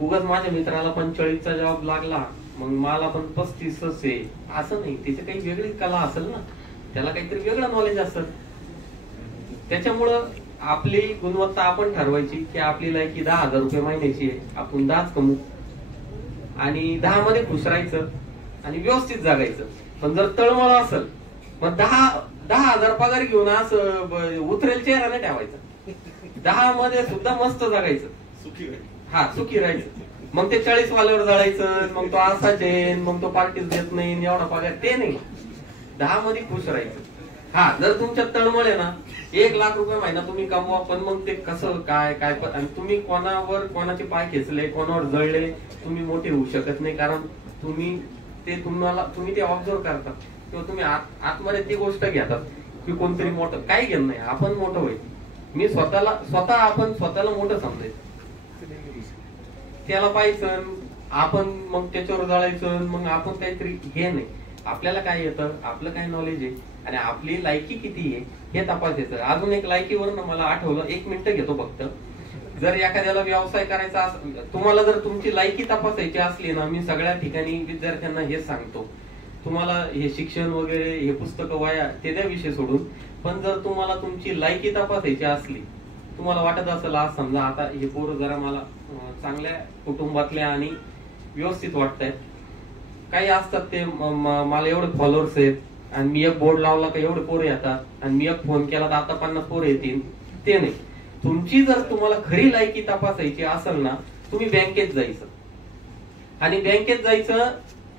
उगाच माझ्या मित्राला 45चा जॉब लागला, मग मला पण 35च आहे असं नाही. त्याची काही वेगळी कला असेल ना, त्याला काहीतरी वेगळं नॉलेज असेल. त्याच्यामुळं आपली गुणवत्ता आपण ठरवायची की आपली लायकी 10,000 रुपये महिन्याची आहे, आपण 10च कमवू, आणि 10 मध्ये खुश राहायचं आणि व्यवस्थित जगायचं. पण जर तळमळ असेल, मग 10,000 पगार घेऊन असं उतरेल चेहरा नाही ठेवायचा. 10 मध्ये सुद्धा मस्त जगायचं, सुखी राहायचं. मग ते 40 वाल्यावर जळायचं, मग तो असाच आहे, मग तो पार्टीच देत नाही, एवढा पगार, ते नाही. 10 मध्ये खुश राहायचं. हा, जर तुमच्यात तळमळ आहे ना, 1 लाख रुपये महिना तुम्ही कमवा, पण मग ते कसं काय काय, आणि तुम्ही कोणावर कोणाचे पाय खेचले, कोणावर जळले, तुम्ही मोठे होऊ शकत नाही. कारण तुम्ही ते ऑब्झर्व करतात, किंवा तुम्ही आतमध्ये ती गोष्ट घेतात की कोणतरी मोठं, काही घेणं नाही, आपण मोठं व्हायचं. मी आपण स्वतःला मोठं समजायचं, त्याला पाहायचं, आपण मग त्याच्यावर जळायचं, मग आपण काहीतरी हे नाही. आपल्याला काय येतं, आपलं काय नॉलेज आहे, आणि आपली लायकी किती आहे हे तपासायचं. अजून एक लायकीवरून मला आठवलं, 1 मिनिट घेतो फक्त. जर एखाद्याला व्यवसाय करायचा असेल, तुम्हाला जर तुमची लायकी तपासायची असली ना, मी सगळ्या ठिकाणी विद्यार्थ्यांना हे सांगतो तुम्हाला हे शिक्षण वगैरे हे पुस्तकं वया ते द्या विषय सोडून, पण जर तुम्हाला तुमची लायकी तपासायची असली, तुम्हाला वाटत असेल आज समजा आता हे पोरं जरा मला चांगल्या कुटुंबातल्या आणि व्यवस्थित वाटतायत, काही असतात ते मला एवढे फॉलोअर्स आहेत आणि मी एक बोर्ड लावला का एवढे पोरं येतात आणि मी एक फोन केला तर आता 50 पोरं येतील, ते नाही. तुमची जर तुम्हाला खरी लायकी तपासायची असेल ना, तुम्ही बँकेत जायचं आणि बँकेत जायचं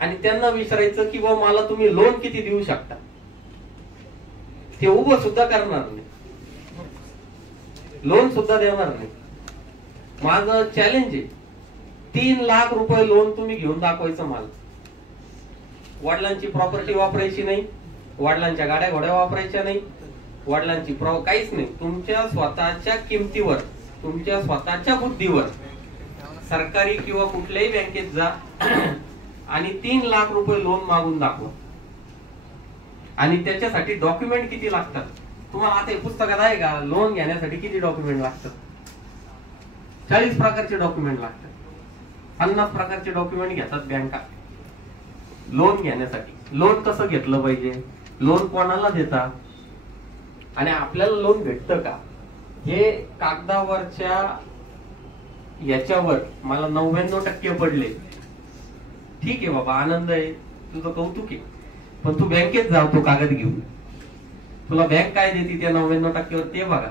आणि त्यांना विचारायचं की बाबा मला तुम्ही लोन किती देऊ शकता. ते उभं सुद्धा करणार नाही, लोन सुद्धा देणार नाही. माझं चॅलेंज आहे 3 लाख रुपये लोन तुम्ही घेऊन दाखवायचं मला. वडिलांची प्रॉपर्टी वापरायची नाही, वडिलांच्या गाड्या घोड्या वापरायच्या नाही, वडिलांची काहीच नाही. तुमच्या स्वतःच्या किमतीवर, तुमच्या स्वतःच्या बुद्धीवर सरकारी किंवा कुठल्याही बँकेत जा आणि 3 लाख रुपये लोन मागून दाखवा. आणि त्याच्यासाठी डॉक्युमेंट किती लागतात तुम्हाला आता हे पुस्तकात आहे का? लोन घेण्यासाठी किती डॉक्युमेंट लागतात? 40 प्रकारचे डॉक्युमेंट लागतात. 50 प्रकारचे डॉक्युमेंट घेतात बँका लोन घेण्यासाठी. लोन कसं घेतलं पाहिजे, लोन कोणाला देतात आणि आपल्याला लोन भेटतं का, हे कागदावरच्या याच्यावर मला 99% पडले. ठीक आहे बाबा, आनंद आहे, तुझं कौतुक आहे, पण तू बँकेत जाव तो कागद घेऊन. तुला बँक काय देते त्या 99% ते बघा.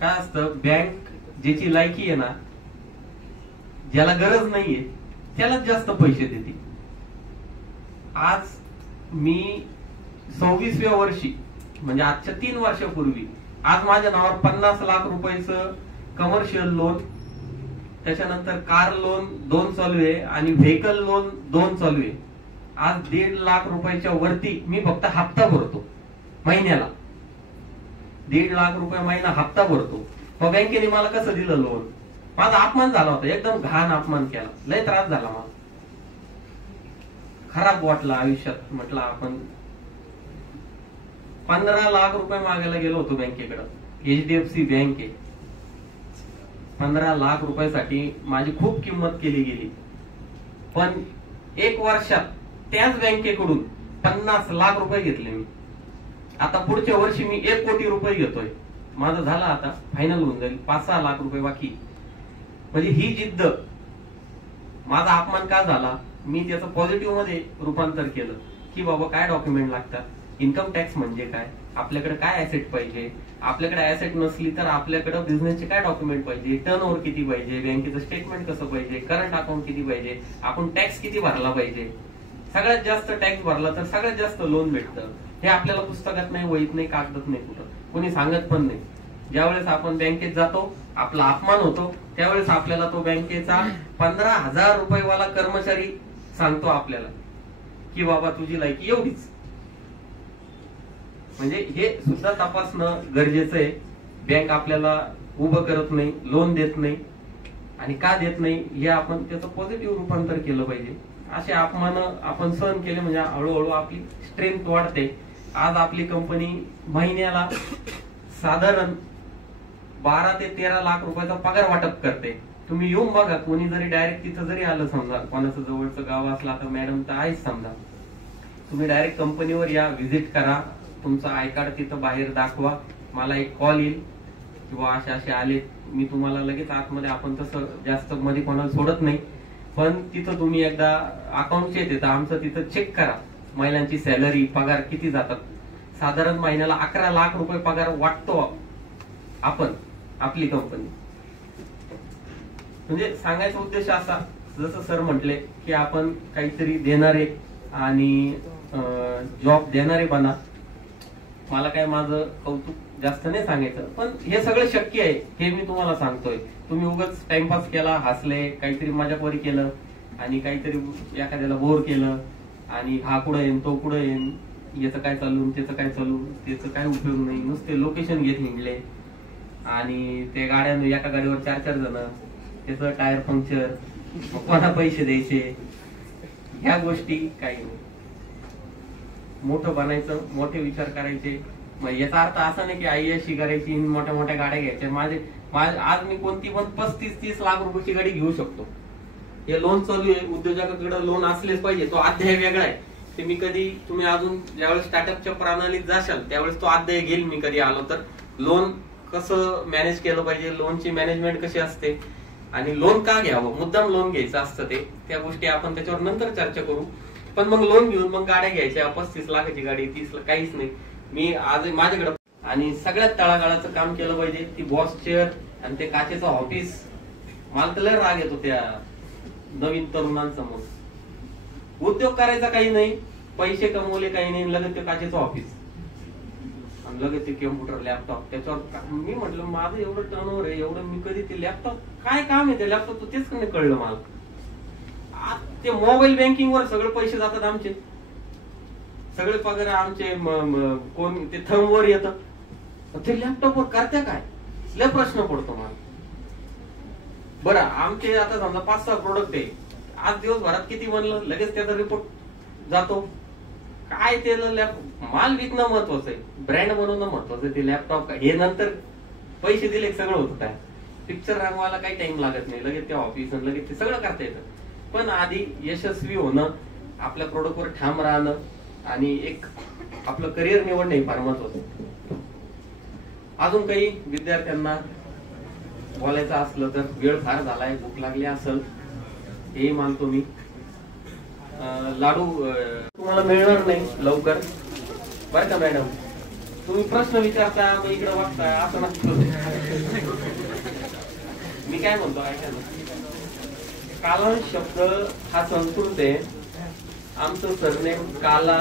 काय असतं, बँक ज्याची लायकी आहे ना, ज्याला गरज नाहीये त्यालाच जास्त पैसे देते. आज मी 26व्या वर्षी म्हणजे आजच्या 3 वर्षापूर्वी आज माझ्या नावावर 50 लाख रुपयाचं कमर्शियल लोन, त्याच्यानंतर कार लोन 2 चालू आहे आणि व्हेकल लोन 2 चालू आहे. आज 1.5 लाख रुपयाच्या वरती मी फक्त हप्ता भरतो महिन्याला. 1.5 लाख रुपये महिना हप्ता भरतो. मग बँकेने मला कसं दिलं लोन? माझा अपमान झाला होता, एकदम घाण अपमान केला, लय त्रास झाला मला, खराब वाटलं आयुष्यात. म्हटलं आपण 15 लाख रुपये मागायला गेलो होतो बँकेकडं. HDFC बँक आहे. 15 लाख रुपयासाठी माझी खूप किंमत केली गेली, पण 1 वर्षात त्याच बँकेकडून 50 लाख रुपये घेतले मी. आता पुढच्या वर्षी मी 1 कोटी रुपये घेतोय. माझं झालं आता फायनल होऊन जाईल, 5-6 लाख रुपये बाकी. म्हणजे ही जिद्द. माझा अपमान का झाला, मी त्याचं पॉझिटिव्ह मध्ये रूपांतर केलं की बाबा काय डॉक्युमेंट लागतात, इन्कम टॅक्स म्हणजे काय, आपल्याकडे काय ऍसेट पाहिजे, आपल्याकडे ऍसेट नसली तर आपल्याकडे बिझनेसचे काय डॉक्युमेंट पाहिजे, टर्नओव्हर किती पाहिजे, बँकेचं स्टेटमेंट कसं पाहिजे, करंट अकाउंट किती पाहिजे, आपण टॅक्स किती भरला पाहिजे. सगळ्यात जास्त टॅक्स भरला तर सगळ्यात जास्त लोन भेटतं. हे आपल्याला पुस्तकात नाही, वहीत नाही, कागदात नाही, कुठं कोणी सांगत पण नाही. ज्यावेळेस आपण बँकेत जातो, आपला अपमान होतो, त्यावेळेस आपल्याला तो बँकेचा 15,000 रुपयेवाला कर्मचारी सांगतो आपल्याला की बाबा तुझी लायकी एवढीच. म्हणजे हे सुद्धा तपासणं गरजेचं आहे. बँक आपल्याला उभं करत नाही, लोन देत नाही, आणि का देत नाही हे आपण त्याचं पॉझिटिव्ह रूपांतर केलं पाहिजे. असे अपमान आपण सहन केले म्हणजे हळूहळू आपली स्ट्रेंथ वाढते. आज आपली कंपनी महिन्याला साधारण 12 ते 13 लाख रुपयाचा पगार वाटप करते. तुम्ही येऊन बघा, कोणी जरी डायरेक्ट तिथं जरी आलं, समजा कोणाचं जवळचं गाव असला तर मॅडम तर आहेच समजा, तुम्ही डायरेक्ट कंपनीवर या, व्हिजिट करा, तुमचं आय कार्ड तिथं बाहेर दाखवा, मला एक कॉल येईल किंवा असे आले, मी तुम्हाला लगेच आतमध्ये, आपण तसं जास्त मध्ये कोणाला सोडत नाही, पण तिथं तुम्ही एकदा अकाउंटचे येते तर आमचं तिथं चेक करा, महिलांची सॅलरी पगार किती जातात. साधारण महिन्याला 11 लाख रुपये पगार वाटतो आपण, आपली कंपनी. म्हणजे सांगायचा उद्देश असा, जसं सर म्हटले की आपण काहीतरी देणारे आणि जॉब देणारे बना. मला काय माझं कौतुक जास्त नाही सांगायचं, पण हे सगळं शक्य आहे हे मी तुम्हाला सांगतोय. तुम्ही उगाच टाइमपास केला, हसले, काहीतरी मजाकवरी केलं आणि काहीतरी एखाद्याला बोर केलं आणि हा कुठं येईन, तो कुठं येईन, याचं काय चालू, त्याचं काय चालू, त्याचं काय उपयोग नाही, नुसते लोकेशन घेत हिंडले आणि ते गाड्यानं एका गाडीवर 4-4 जण, त्याचं टायर पंक्चर, कोणा पैसे द्यायचे, ह्या गोष्टी काही नाही. मोठं बनायचं, मोठे विचार करायचे. याचा अर्थ असा नाही की IAS करायची, मोठ्या मोठ्या गाड्या घ्यायच्या. माझे आज मी कोणती पण 35-30 लाख रुपयाची गाडी घेऊ शकतो, हे लोन चालू आहे, उद्योजकाकडे लोन असलेच पाहिजे, तो अध्याय वेगळा आहे. ते मी कधी तुम्ही अजून ज्यावेळेस स्टार्टअपच्या प्रणालीत जाशाल त्यावेळेस तो अध्याय घेईल मी कधी आलो तर. लोन कसं मॅनेज केलं पाहिजे, लोनची मॅनेजमेंट कशी असते आणि लोन का घ्यावं, मुद्दाम लोन घ्यायचं असतं ते, त्या गोष्टी आपण त्याच्यावर नंतर चर्चा करू. पण मग लोन घेऊन मग गाड्या घ्यायच्या, 35 लाखाची गाडी, 30 लाख काहीच नाही. मी आज माझ्याकडे आणि सगळ्यात तळागाळाचं काम केलं पाहिजे. ती बॉस चेअर आणि ते काचेचं ऑफिस, मला तर लय राग येतो त्या नवीन तरुणांसमोर. उद्योग करायचा काही नाही, पैसे कमवले काही नाही, लगेच ते काचेचं ऑफिस आणि लगेच ते कम्प्युटर लॅपटॉप त्याच्यावर. मी म्हटलं माझं एवढं टर्नओव्हर आहे, एवढं मी कधी ते लॅपटॉप काय काम आहे ते लॅपटॉप, तेच नाही कळलं मला. ते मोबाईल बँकिंग वर सगळे पैसे जातात आमचे, सगळे पगार आमचे कोण ते थंब वर येतं, ते लॅपटॉप वर करत्या काय, लय प्रश्न पडतो मला. बरं आमचे आता समजा 5-6 प्रोडक्ट आहे, आज दिवसभरात किती बनलं, लगेच त्याचा रिपोर्ट जातो. काय त्याला माल विकणं महत्वाचं आहे, ब्रँड बनवणं महत्वाचं आहे. ते लॅपटॉप हे नंतर पैसे दिले सगळं होतं. काय पिक्चर रंगवायला काही टाइम लागत नाही, लगेच ते ऑफिस लगेच ते सगळं करता येतं. पण आधी यशस्वी होणं, आपल्या प्रोडक्टवर ठाम राहणं आणि एक आपलं करिअर निवडणं हे फार महत्वाचं. अजून काही विद्यार्थ्यांना बोलायचं असलं तर, वेळ फार झालाय, भूक लागली असेल हे मानतो मी. लाडू तुम्हाला मिळणार नाही लवकर बरं का मॅडम. तुम्ही प्रश्न विचारता मग इकडे वागताय असं नसतं. मी काय म्हणतो ऐका ना, कालांश शब्द हा संस्कृत आहे. आमचं सरनेम काला,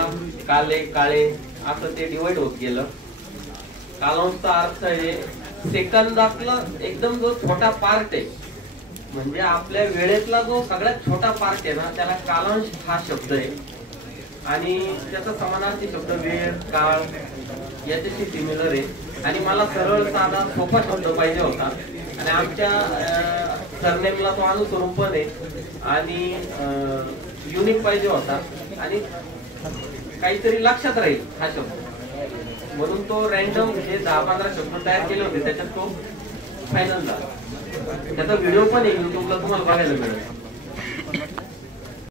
काले, काळे असं ते डिवाइड होत गेलं. कालांशचा अर्थ आहे सेकंदातला एकदम जो छोटा पार्ट आहे, म्हणजे आपल्या वेळेतला जो सगळ्यात छोटा पार्ट आहे ना, त्याला कालांश हा शब्द आहे. आणि त्याचा समानार्थी शब्द वेळ, काळ याच्याशी सिमिलर आहे. आणि मला सरळ साधा सोपा शब्द पाहिजे होता आणि आमच्या सरनेमला तो अनुसरून पण आहे आणि युनिक पाहिजे होता आणि काहीतरी लक्षात राहील हा शब्द, म्हणून तो रॅन्डम जे 10-15 शब्द तयार केले होते त्याच्यात तो फायनल झाला. त्याचा व्हिडिओ पण आहे युट्यूबला, तुम्हाला बघायला मिळेल.